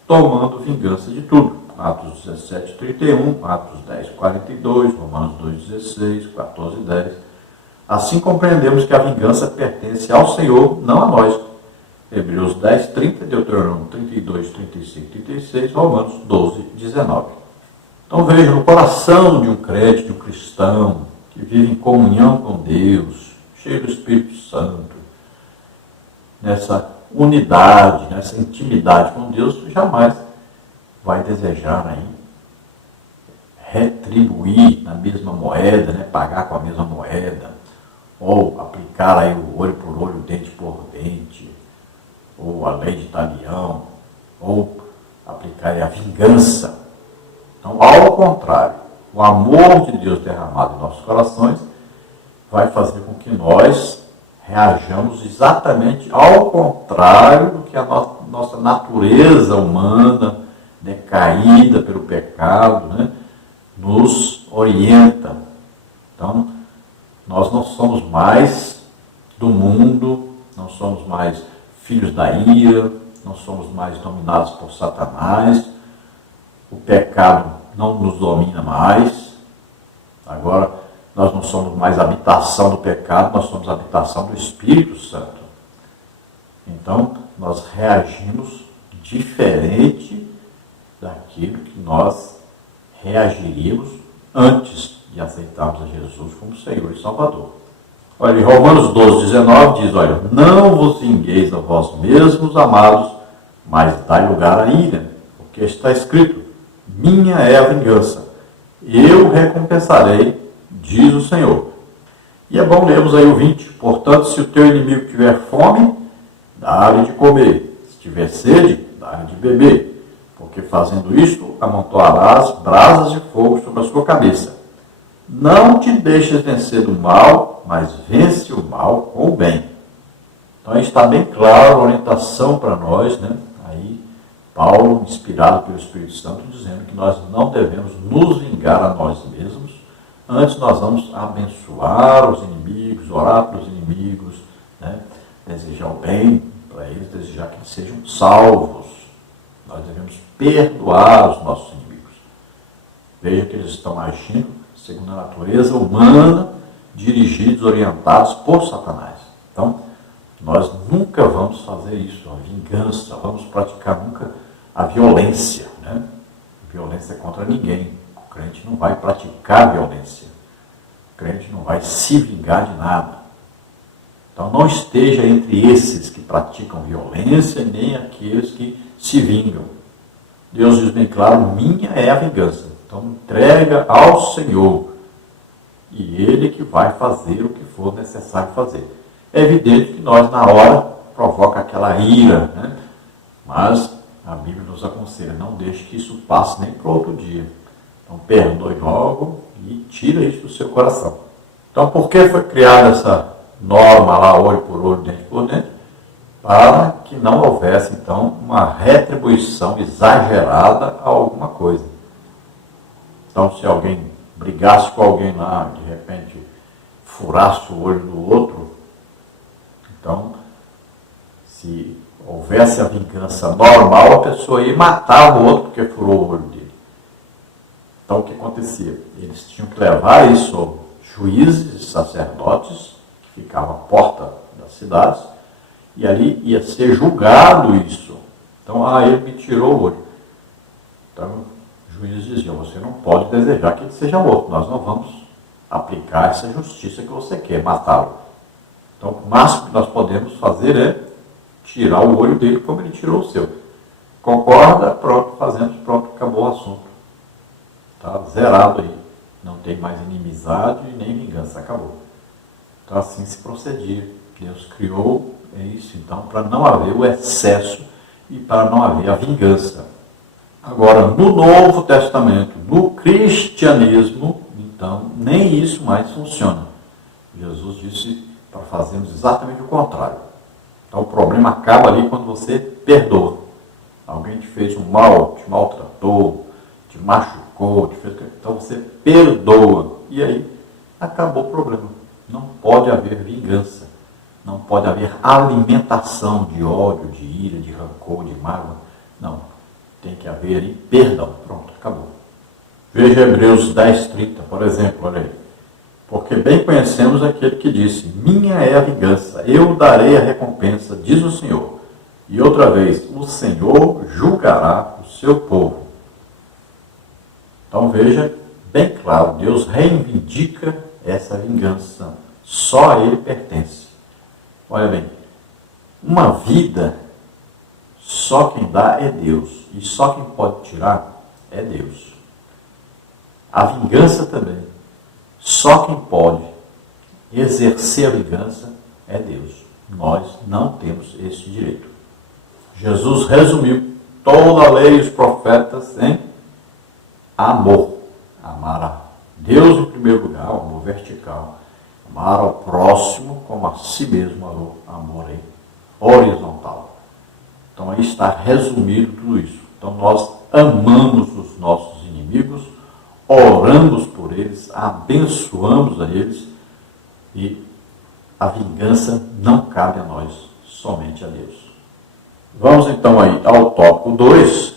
tomando vingança de tudo. Atos 17, 31, Atos 10, 42, Romanos 2, 16, 14, 10. Assim compreendemos que a vingança pertence ao Senhor, não a nós. Hebreus 10, 30, Deuteronômio 32, 35, 36, Romanos 12, 19. Então veja, no coração de um crente, de um cristão, que vive em comunhão com Deus, cheio do Espírito Santo, nessa unidade, nessa intimidade com Deus, jamais vai desejar aí retribuir na mesma moeda, né, pagar com a mesma moeda, ou aplicar aí o olho por olho, dente por dente, ou a lei de talião, ou aplicar aí a vingança. Então, ao contrário, o amor de Deus derramado em nossos corações vai fazer com que nós reajamos exatamente ao contrário do que a nossa natureza humana, decaída pelo pecado, né, nos orienta. Então, nós não somos mais do mundo, não somos mais filhos da ira, não somos mais dominados por Satanás, o pecado não nos domina mais. Agora, nós não somos mais habitação do pecado, nós somos habitação do Espírito Santo. Então, nós reagimos diferente daquilo que nós reagiríamos antes de aceitarmos a Jesus como Senhor e Salvador. Olha, em Romanos 12, 19 diz, olha, não vos vingueis a vós mesmos, amados, mas dai lugar à ira, porque está escrito, minha é a vingança, eu recompensarei, diz o Senhor. E é bom lermos aí o 20, portanto, se o teu inimigo tiver fome, dá-lhe de comer, se tiver sede, dá-lhe de beber, porque fazendo isto, amontoarás brasas de fogo sobre a sua cabeça. Não te deixes vencer do mal, mas vence o mal com o bem. Então aí está bem claro a orientação para nós, né? Aí Paulo, inspirado pelo Espírito Santo, dizendo que nós não devemos nos vingar a nós mesmos, antes nós vamos abençoar os inimigos, orar para os inimigos, né? Desejar o bem para eles, desejar que eles sejam salvos. Nós devemos perdoar os nossos inimigos. Veja que eles estão agindo segundo a natureza humana, dirigidos, orientados por Satanás. Então, nós nunca vamos fazer isso, a vingança, vamos praticar nunca a violência, né? Violência contra ninguém. O crente não vai praticar violência. O crente não vai se vingar de nada. Então, não esteja entre esses que praticam violência, nem aqueles que se vingam. Deus diz bem claro, minha é a vingança. Então, entrega ao Senhor. E Ele que vai fazer o que for necessário fazer. É evidente que nós, na hora, provoca aquela ira, né? Mas a Bíblia nos aconselha, não deixe que isso passe nem para outro dia. Então, perdoe logo e tira isso do seu coração. Então, por que foi criada essa norma lá, olho por olho, dente por dente? Para que não houvesse, então, uma retribuição exagerada a alguma coisa. Então, se alguém brigasse com alguém lá, de repente furasse o olho do outro, então, se houvesse a vingança normal, a pessoa ia matar o outro porque furou o olho dele. Então, o que acontecia? Eles tinham que levar isso aos juízes e sacerdotes, que ficavam à porta das cidades, e ali ia ser julgado isso. Então, ele me tirou o olho. Então, os juízes diziam, você não pode desejar que ele seja morto, nós não vamos aplicar essa justiça que você quer, matá-lo. Então, o máximo que nós podemos fazer é tirar o olho dele como ele tirou o seu. Concorda? Pronto, fazemos, pronto, acabou o assunto. Está zerado aí. Não tem mais inimizade nem vingança, acabou. Então, assim se procedia. Deus criou É isso, então, para não haver o excesso e para não haver a vingança. Agora, no Novo Testamento, no cristianismo, então, nem isso mais funciona. Jesus disse para fazermos exatamente o contrário. Então, o problema acaba ali quando você perdoa. Alguém te fez um mal, te maltratou, te machucou, então você perdoa. E aí, acabou o problema. Não pode haver vingança. Não pode haver alimentação de ódio, de ira, de rancor, de mágoa. Não. Tem que haver aí perdão. Pronto, acabou. Veja Hebreus 10:30, por exemplo, olha aí. Porque bem conhecemos aquele que disse, minha é a vingança, eu darei a recompensa, diz o Senhor. E outra vez, o Senhor julgará o seu povo. Então veja, bem claro, Deus reivindica essa vingança. Só a Ele pertence. Olha bem, uma vida, só quem dá é Deus. E só quem pode tirar é Deus. A vingança também. Só quem pode exercer a vingança é Deus. Nós não temos esse direito. Jesus resumiu toda a lei e os profetas em amor. Amar a Deus em primeiro lugar, o amor vertical. Amar ao próximo como a si mesmo, o amor horizontal. Então aí está resumido tudo isso. Então nós amamos os nossos inimigos, oramos por eles, abençoamos a eles e a vingança não cabe a nós, somente a Deus. Vamos então aí ao tópico 2.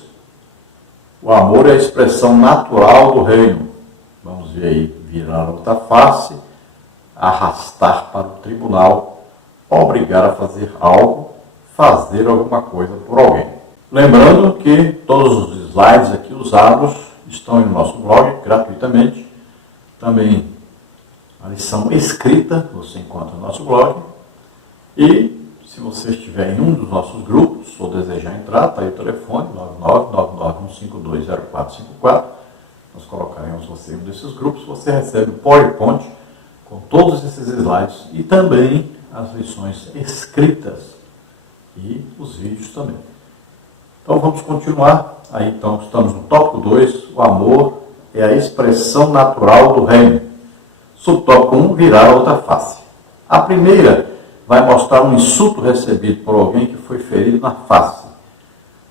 O amor é a expressão natural do reino. Vamos ver aí, virar a outra face, arrastar para o tribunal, obrigar a fazer algo, fazer alguma coisa por alguém. Lembrando que todos os slides aqui usados estão no nosso blog gratuitamente. Também a lição escrita você encontra no nosso blog. E se você estiver em um dos nossos grupos ou desejar entrar, está aí o telefone 99951520454. Nós colocaremos você em um desses grupos. Você recebe o PowerPoint com todos esses slides e também as lições escritas e os vídeos também. Então vamos continuar. Aí então estamos no tópico 2, o amor é a expressão natural do reino. Subtópico 1, virar a outra face. A primeira vai mostrar um insulto recebido por alguém que foi ferido na face.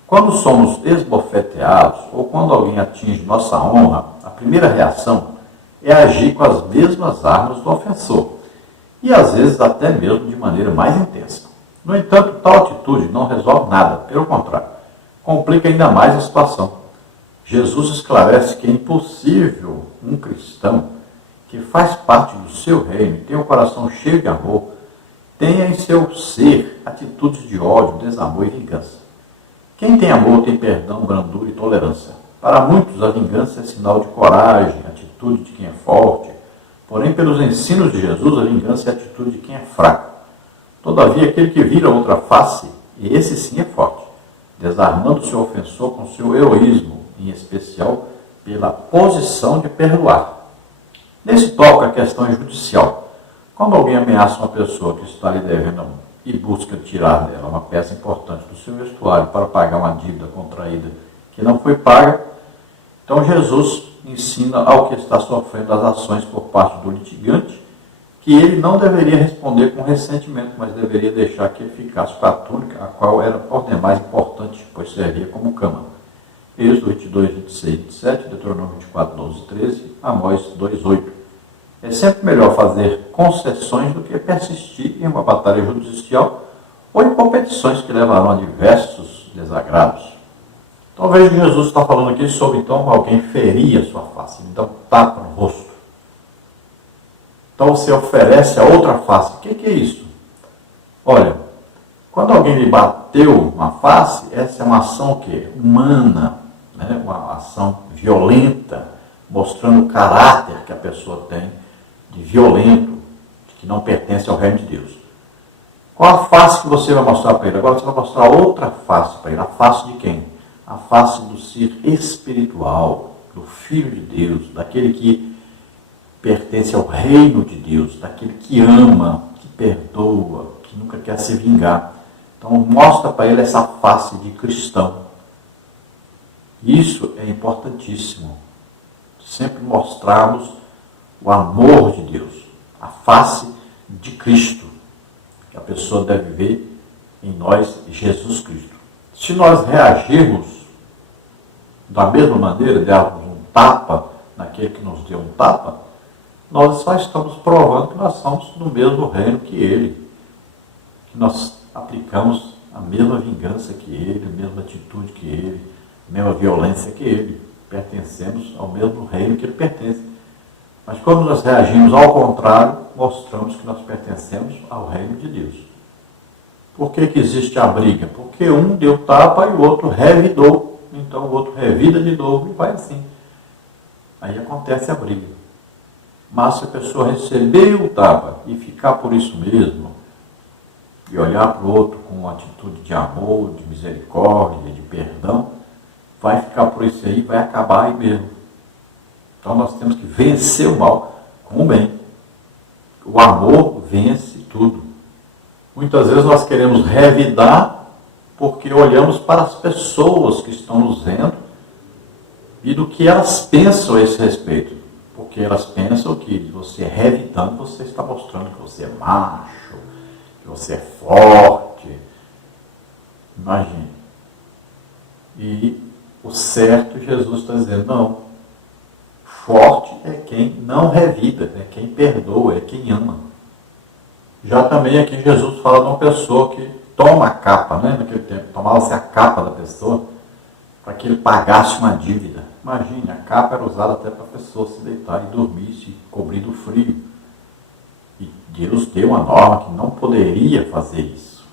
Quando somos esbofeteados ou quando alguém atinge nossa honra, a primeira reação é agir com as mesmas armas do ofensor, e às vezes até mesmo de maneira mais intensa. No entanto, tal atitude não resolve nada, pelo contrário, complica ainda mais a situação. Jesus esclarece que é impossível um cristão que faz parte do seu reino e tem o coração cheio de amor, tenha em seu ser atitudes de ódio, desamor e vingança. Quem tem amor tem perdão, brandura e tolerância. Para muitos, a vingança é sinal de coragem, atitude de quem é forte. Porém, pelos ensinos de Jesus, a vingança é a atitude de quem é fraco. Todavia, aquele que vira outra face, esse sim é forte, desarmando seu ofensor com seu heroísmo, em especial pela posição de perdoar. Nesse tópico, a questão é judicial. Quando alguém ameaça uma pessoa que está lhe devendo e busca tirar dela uma peça importante do seu vestuário para pagar uma dívida contraída que não foi paga, então Jesus ensina ao que está sofrendo as ações por parte do litigante que ele não deveria responder com ressentimento, mas deveria deixar que ele ficasse com a túnica, a qual era por demais importante, pois servia como cama. Êxodo 22, 26, 27, Deuteronômio 24, 12, 13, Amós 2, 8. É sempre melhor fazer concessões do que persistir em uma batalha judicial ou em competições que levarão a diversos desagrados. Então veja que Jesus está falando aqui sobre então alguém ferir a sua face, ele dá um tapa no rosto. Então você oferece a outra face. O que é isso? Olha, quando alguém lhe bateu uma face, essa é uma ação o quê? Humana, né? Uma ação violenta, mostrando o caráter que a pessoa tem de violento, de que não pertence ao reino de Deus. Qual a face que você vai mostrar para ele? Agora você vai mostrar outra face para ele. A face de quem? A face do ser espiritual, do Filho de Deus, daquele que pertence ao reino de Deus, daquele que ama, que perdoa, que nunca quer se vingar. Então mostra para ele essa face de cristão. Isso é importantíssimo. Sempre mostrarmos o amor de Deus, a face de Cristo, que a pessoa deve ver em nós Jesus Cristo. Se nós reagirmos da mesma maneira, dermos um tapa naquele que nos deu um tapa, nós só estamos provando que nós somos do mesmo reino que ele, que nós aplicamos a mesma vingança que ele, a mesma atitude que ele, a mesma violência que ele, pertencemos ao mesmo reino que ele pertence. Mas quando nós reagimos ao contrário, mostramos que nós pertencemos ao reino de Deus. Por que existe a briga? Porque um deu tapa e o outro revidou, então o outro revida de novo e vai assim. Aí acontece a briga. Mas se a pessoa receber o tapa e ficar por isso mesmo, e olhar para o outro com uma atitude de amor, de misericórdia, de perdão, vai ficar por isso aí, vai acabar aí mesmo. Então nós temos que vencer o mal com o bem. O amor vence tudo. Muitas vezes nós queremos revidar porque olhamos para as pessoas que estão nos vendo e do que elas pensam a esse respeito. Porque elas pensam que você revidando, você está mostrando que você é macho, que você é forte. Imagine. E o certo, Jesus está dizendo, não. Forte é quem não revida, é quem perdoa, é quem ama. Já também aqui Jesus fala de uma pessoa que toma a capa, né? Naquele tempo, tomava-se a capa da pessoa para que ele pagasse uma dívida. Imagine, a capa era usada até para a pessoa se deitar e dormir, se cobrir do frio. E Deus deu uma norma que não poderia fazer isso.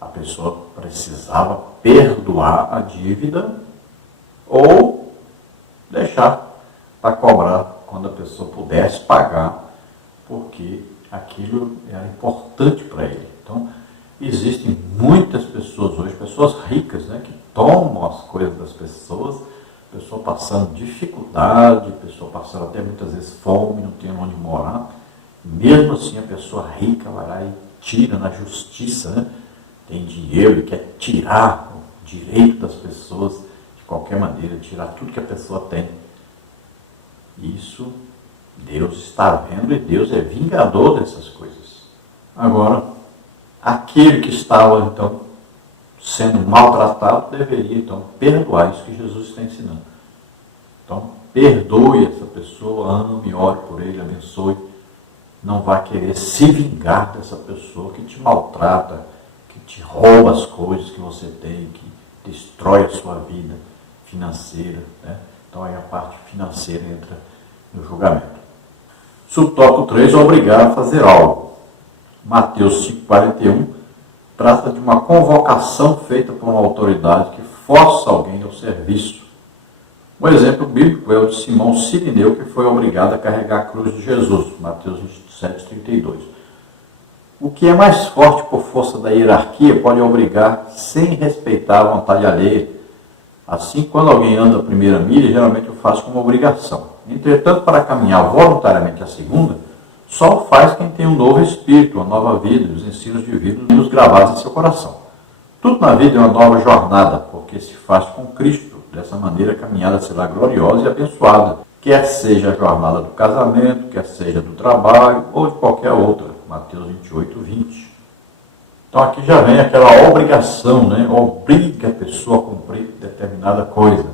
A pessoa precisava perdoar a dívida ou deixar para cobrar quando a pessoa pudesse pagar, porque aquilo era importante para ele. Então, existem muitas pessoas hoje, pessoas ricas, né, que tomam as coisas das pessoas, pessoa passando dificuldade, pessoa passando até muitas vezes fome, não tem onde morar. Mesmo assim, a pessoa rica vai lá e tira na justiça, né? Tem dinheiro e quer tirar o direito das pessoas de qualquer maneira, tirar tudo que a pessoa tem. Isso Deus está vendo e Deus é vingador dessas coisas. Agora, aquele que estava então sendo maltratado deveria então perdoar, isso que Jesus está ensinando. Então, perdoe essa pessoa, ame, ore por ele, abençoe. Não vá querer se vingar dessa pessoa que te maltrata, que te rouba as coisas que você tem, que destrói a sua vida financeira, né? Então aí a parte financeira entra no julgamento. Subtópico 3, obrigar a fazer algo. Mateus 5,41 trata de uma convocação feita por uma autoridade que força alguém ao serviço. Um exemplo bíblico é o de Simão Cirineu, que foi obrigado a carregar a cruz de Jesus, Mateus 27,32. O que é mais forte por força da hierarquia pode obrigar sem respeitar a vontade alheia. Assim, quando alguém anda a primeira milha, geralmente o faz como obrigação. Entretanto, para caminhar voluntariamente a segunda, só o faz quem tem um novo espírito, uma nova vida, e os ensinos divinos gravados em seu coração. Tudo na vida é uma nova jornada, porque se faz com Cristo. Dessa maneira, a caminhada será gloriosa e abençoada, quer seja a jornada do casamento, quer seja do trabalho ou de qualquer outra. Mateus 28:20. Então aqui já vem aquela obrigação, né? Obriga a pessoa a cumprir determinada coisa.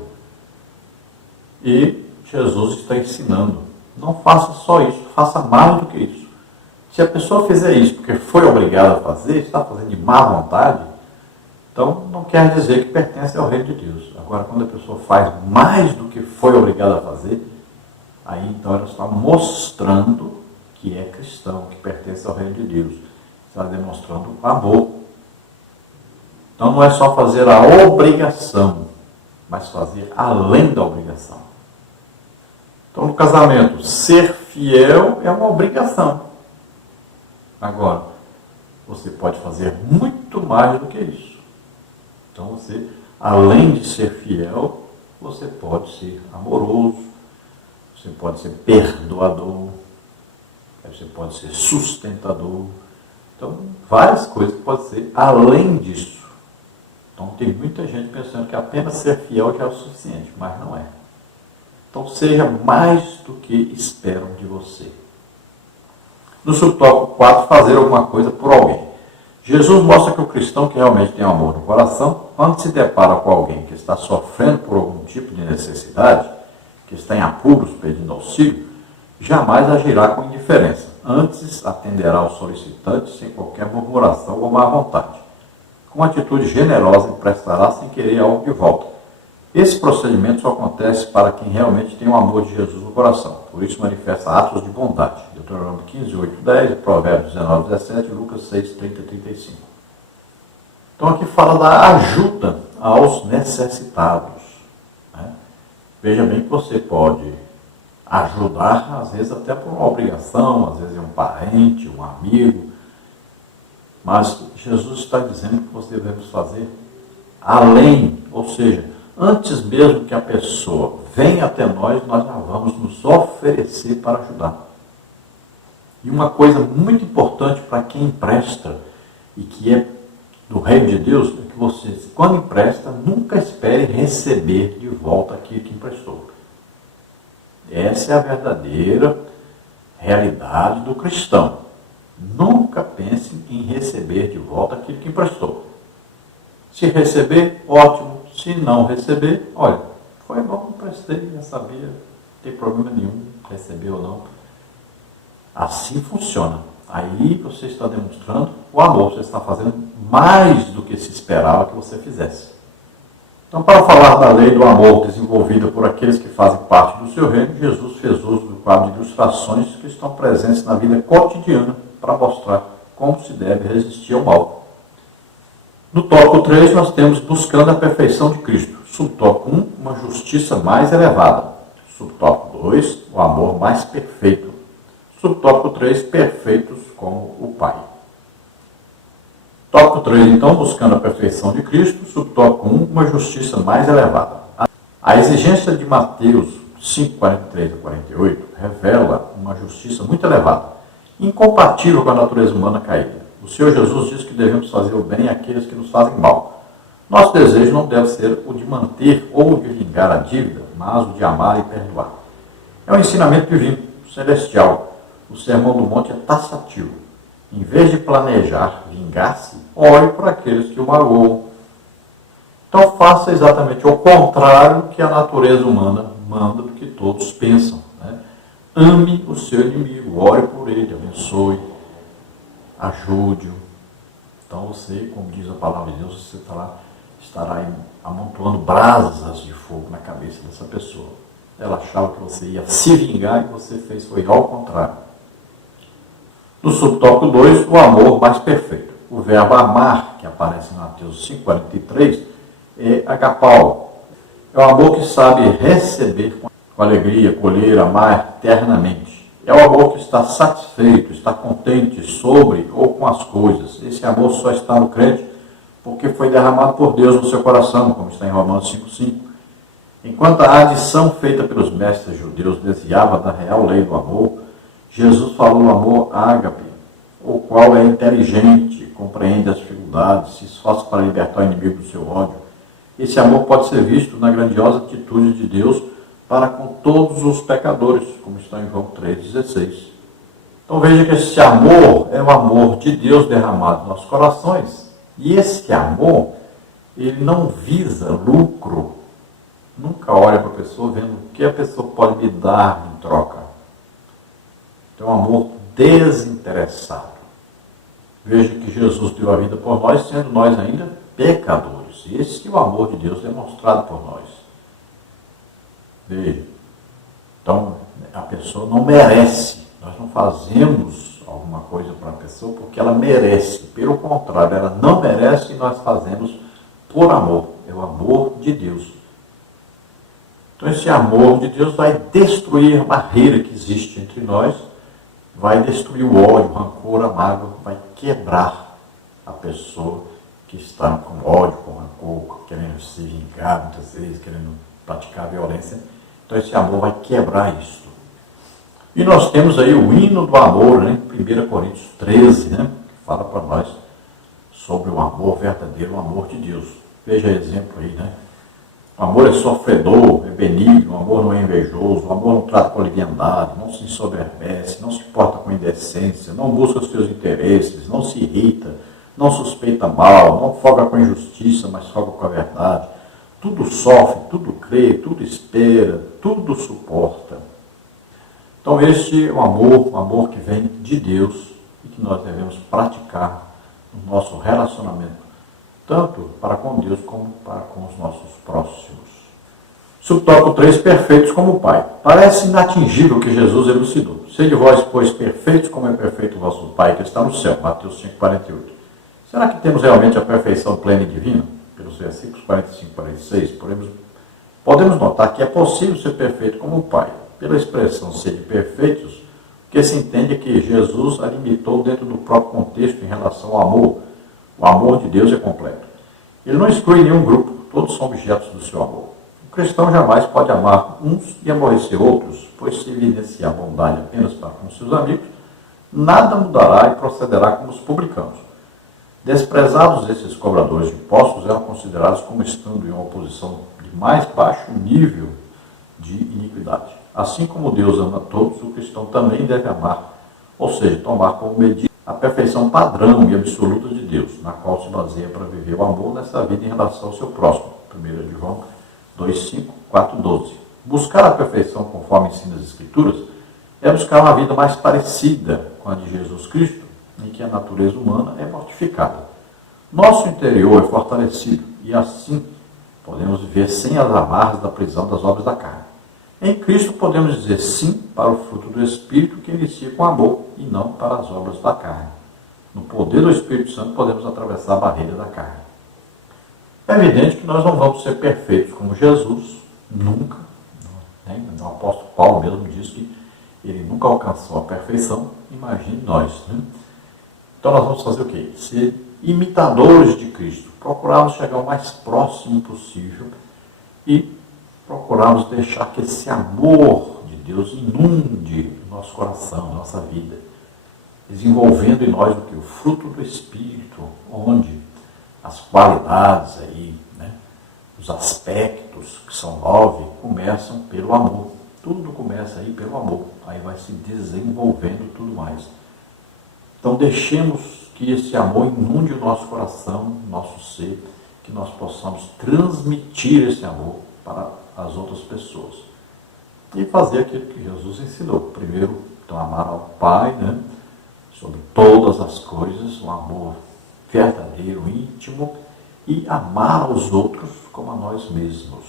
E Jesus está ensinando, não faça só isso, faça mais do que isso. Se a pessoa fizer isso porque foi obrigada a fazer, está fazendo de má vontade, então não quer dizer que pertence ao reino de Deus. Agora, quando a pessoa faz mais do que foi obrigada a fazer, aí então ela está mostrando que é cristão, que pertence ao reino de Deus. Está demonstrando amor. Então não é só fazer a obrigação, mas fazer além da obrigação. Então no casamento, ser fiel é uma obrigação. Agora, você pode fazer muito mais do que isso. Então você, além de ser fiel, você pode ser amoroso, você pode ser perdoador, você pode ser sustentador, Então, várias coisas podem ser além disso. Então, tem muita gente pensando que apenas ser fiel já é o suficiente, mas não é. Então, seja mais do que esperam de você. No subtópico 4, fazer alguma coisa por alguém. Jesus mostra que o cristão que realmente tem amor no coração, quando se depara com alguém que está sofrendo por algum tipo de necessidade, que está em apuros pedindo auxílio, jamais agirá com indiferença. Antes, atenderá ao solicitante sem qualquer murmuração ou má vontade. Com atitude generosa, emprestará sem querer algo de volta. Esse procedimento só acontece para quem realmente tem o amor de Jesus no coração. Por isso manifesta atos de bondade. Deuteronômio 15, 8, 10, Provérbios 19, 17, Lucas 6, 30 e 35. Então aqui fala da ajuda aos necessitados. Né? Veja bem que você pode ajudar, às vezes até por uma obrigação, às vezes é um parente, um amigo. Mas Jesus está dizendo que nós devemos fazer além, ou seja, antes mesmo que a pessoa venha até nós, nós já vamos nos oferecer para ajudar. E uma coisa muito importante para quem empresta, e que é do reino de Deus, é que você, quando empresta, nunca espere receber de volta aquilo que emprestou. Essa é a verdadeira realidade do cristão. Nunca pense em receber de volta aquilo que emprestou. Se receber, ótimo. Se não receber, olha, foi bom, emprestei, já sabia, não tem problema nenhum, receber ou não. Assim funciona. Aí você está demonstrando o amor, você está fazendo mais do que se esperava que você fizesse. Então, para falar da lei do amor desenvolvida por aqueles que fazem parte do seu reino, Jesus fez uso do quadro de ilustrações que estão presentes na vida cotidiana para mostrar como se deve resistir ao mal. No tópico 3, nós temos buscando a perfeição de Cristo. Subtópico 1, uma justiça mais elevada. Subtópico 2, o amor mais perfeito. Subtópico 3, perfeitos como o Pai. Tópico 3, então, buscando a perfeição de Cristo. Subtópico 1, uma justiça mais elevada. A exigência de Mateus 5, 43 a 48 revela uma justiça muito elevada, incompatível com a natureza humana caída. O Senhor Jesus diz que devemos fazer o bem àqueles que nos fazem mal. Nosso desejo não deve ser o de manter ou de vingar a dívida, mas o de amar e perdoar. É um ensinamento divino, celestial. O Sermão do Monte é taxativo. Em vez de planejar vingar-se, olhe para aqueles que o magoam. Então faça exatamente o contrário que a natureza humana manda do que todos pensam. Né? Ame o seu inimigo, ore por ele, abençoe, ajude-o. Então você, como diz a palavra de Deus, você estará amontoando brasas de fogo na cabeça dessa pessoa. Ela achava que você ia se vingar e você foi ao contrário. No subtópico 2, o amor mais perfeito. O verbo amar, que aparece em Mateus 5,43, é agapau. É o amor que sabe receber com alegria, colher, amar eternamente. É o amor que está satisfeito, está contente sobre ou com as coisas. Esse amor só está no crente porque foi derramado por Deus no seu coração, como está em Romanos 5,5. Enquanto a adição feita pelos mestres judeus desviava da real lei do amor, Jesus falou o amor ágape, o qual é inteligente, compreende as dificuldades, se esforça para libertar o inimigo do seu ódio. Esse amor pode ser visto na grandiosa atitude de Deus para com todos os pecadores, como está em João 3,16. Então veja que esse amor é o amor de Deus derramado nos nossos corações. E esse amor, ele não visa lucro. Nunca olha para a pessoa vendo o que a pessoa pode me dar em troca. Então é um amor desinteressado. Veja que Jesus deu a vida por nós, sendo nós ainda pecadores. E esse é o amor de Deus demonstrado por nós. Veja, então a pessoa não merece, nós não fazemos alguma coisa para a pessoa porque ela merece, pelo contrário, ela não merece e nós fazemos por amor, é o amor de Deus. Então esse amor de Deus vai destruir a barreira que existe entre nós, vai destruir o ódio, o rancor, a mágoa, vai quebrar a pessoa que está com ódio, com rancor, querendo se vingar muitas vezes, querendo praticar violência. Então esse amor vai quebrar isso. E nós temos aí o hino do amor, né? 1 Coríntios 13, né? Que fala para nós sobre o amor verdadeiro, o amor de Deus. Veja exemplo aí, né? O amor é sofredor, é benigno, o amor não é invejoso, o amor não trata com leviandade, não se ensoberbece, não se porta com indecência, não busca os seus interesses, não se irrita, não suspeita mal, não folga com a injustiça, mas folga com a verdade. Tudo sofre, tudo crê, tudo espera, tudo suporta. Então este é o amor que vem de Deus e que nós devemos praticar no nosso relacionamento, tanto para com Deus como para com os nossos próximos. Subtópico 3, perfeitos como o Pai. Parece inatingível que Jesus elucidou. Sede vós, pois, perfeitos como é perfeito o vosso Pai que está no céu. Mateus 5,48. Será que temos realmente a perfeição plena e divina? Pelos versículos 45 e 46, podemos notar que é possível ser perfeito como o Pai. Pela expressão sede perfeitos, o que se entende é que Jesus a limitou dentro do próprio contexto em relação ao amor. O amor de Deus é completo. Ele não exclui nenhum grupo, todos são objetos do seu amor. O cristão jamais pode amar uns e aborrecer outros, pois se evidenciar bondade apenas para com seus amigos, nada mudará e procederá como os publicanos. Desprezados esses cobradores de impostos, eram considerados como estando em uma posição de mais baixo nível de iniquidade. Assim como Deus ama todos, o cristão também deve amar, ou seja, tomar como medida a perfeição padrão e absoluta de Deus, na qual se baseia para viver o amor nessa vida em relação ao seu próximo. 1 João 2,5, 4,12. Buscar a perfeição conforme ensina as Escrituras é buscar uma vida mais parecida com a de Jesus Cristo, em que a natureza humana é mortificada. Nosso interior é fortalecido e assim podemos viver sem as amarras da prisão das obras da carne. Em Cristo podemos dizer sim para o fruto do Espírito que inicia com amor e não para as obras da carne. No poder do Espírito Santo podemos atravessar a barreira da carne. É evidente que nós não vamos ser perfeitos como Jesus, nunca. O apóstolo Paulo mesmo diz que ele nunca alcançou a perfeição, imagine nós. Né? Então nós vamos fazer o quê? Ser imitadores de Cristo, procurarmos chegar o mais próximo possível e procurarmos deixar que esse amor de Deus inunde o nosso coração, nossa vida, desenvolvendo em nós o que? O fruto do Espírito, onde as qualidades aí, né, os aspectos, que são 9, começam pelo amor. Tudo começa aí pelo amor, aí vai se desenvolvendo tudo mais. Então deixemos que esse amor inunde o nosso coração, nosso ser, que nós possamos transmitir esse amor para as outras pessoas. E fazer aquilo que Jesus ensinou. Primeiro, então, amar ao Pai, né, sobre todas as coisas, um amor verdadeiro, íntimo, e amar aos outros como a nós mesmos.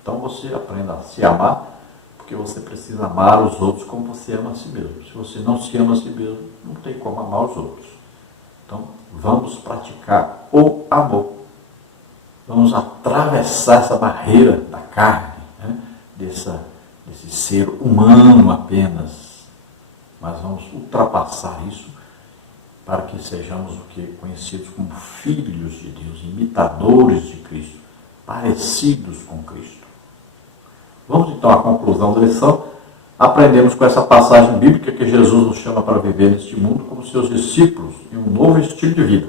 Então você aprenda a se amar, porque você precisa amar os outros como você ama a si mesmo. Se você não se ama a si mesmo, não tem como amar os outros. Então, vamos praticar o amor. Vamos atravessar essa barreira da carne, né? desse ser humano apenas. Mas vamos ultrapassar isso para que sejamos o que conhecidos como filhos de Deus, imitadores de Cristo, parecidos com Cristo. Vamos então à conclusão da lição. Aprendemos com essa passagem bíblica que Jesus nos chama para viver neste mundo como seus discípulos em um novo estilo de vida,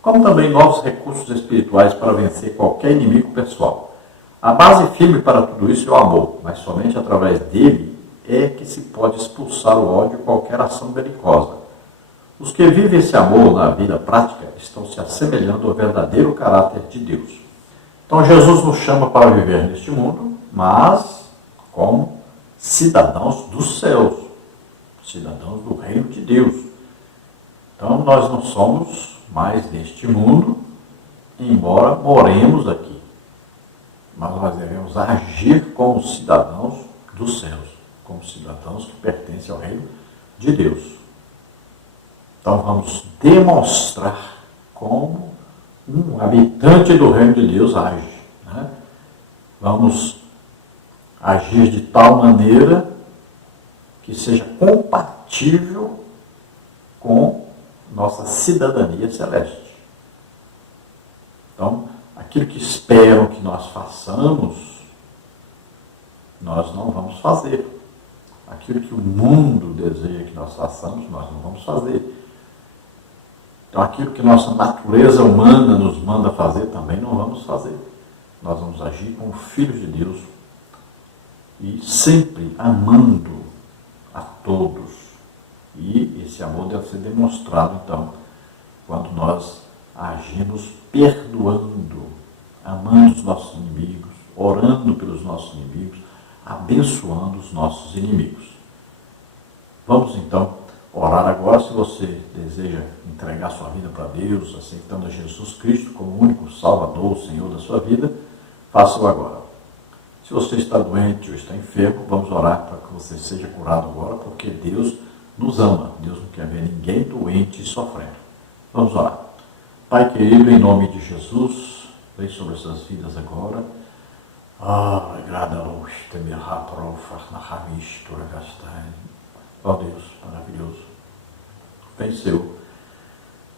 como também novos recursos espirituais para vencer qualquer inimigo pessoal. A base firme para tudo isso é o amor, mas somente através dele é que se pode expulsar o ódio e qualquer ação belicosa. Os que vivem esse amor na vida prática estão se assemelhando ao verdadeiro caráter de Deus. Então Jesus nos chama para viver neste mundo, mas como cidadãos dos céus, cidadãos do reino de Deus. Então nós não somos mais deste mundo, embora moremos aqui. Mas nós devemos agir como cidadãos dos céus, como cidadãos que pertencem ao reino de Deus. Então vamos demonstrar como um habitante do reino de Deus age. Né? Vamos agir de tal maneira que seja compatível com nossa cidadania celeste. Então, aquilo que esperam que nós façamos, nós não vamos fazer. Aquilo que o mundo deseja que nós façamos, nós não vamos fazer. Então, aquilo que nossa natureza humana nos manda fazer, também não vamos fazer. Nós vamos agir como filhos de Deus e sempre amando a todos. E esse amor deve ser demonstrado, então, quando nós agimos perdoando, amando os nossos inimigos, orando pelos nossos inimigos, abençoando os nossos inimigos. Vamos, então, orar agora. Se você deseja entregar sua vida para Deus, aceitando a Jesus Cristo como o único Salvador, Senhor da sua vida, faça-o agora. Se você está doente ou está enfermo, vamos orar para que você seja curado agora, porque Deus nos ama. Deus não quer ver ninguém doente e sofrendo. Vamos orar. Pai querido, em nome de Jesus, vem sobre essas vidas agora. Ó Deus maravilhoso, vem Senhor,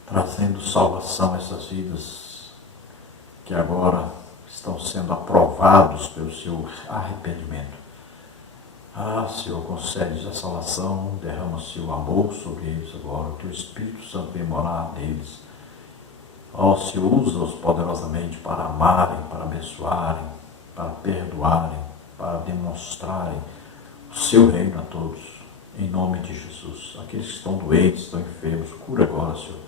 trazendo salvação a essas vidas que agora estão sendo aprovados pelo seu arrependimento. Senhor, concede a salvação, derrama o seu amor sobre eles agora, o teu Espírito Santo vem morar neles. Senhor, usa-os poderosamente para amarem, para abençoarem, para perdoarem, para demonstrarem o seu reino a todos, em nome de Jesus. Aqueles que estão doentes, estão enfermos, cura agora, Senhor.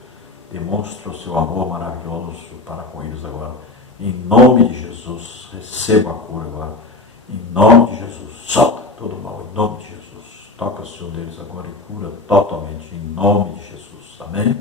Demonstra o seu amor maravilhoso para com eles agora. Em nome de Jesus, receba a cura agora. Em nome de Jesus, solta todo o mal, em nome de Jesus. Toca, Senhor, deles agora e cura totalmente, em nome de Jesus. Amém?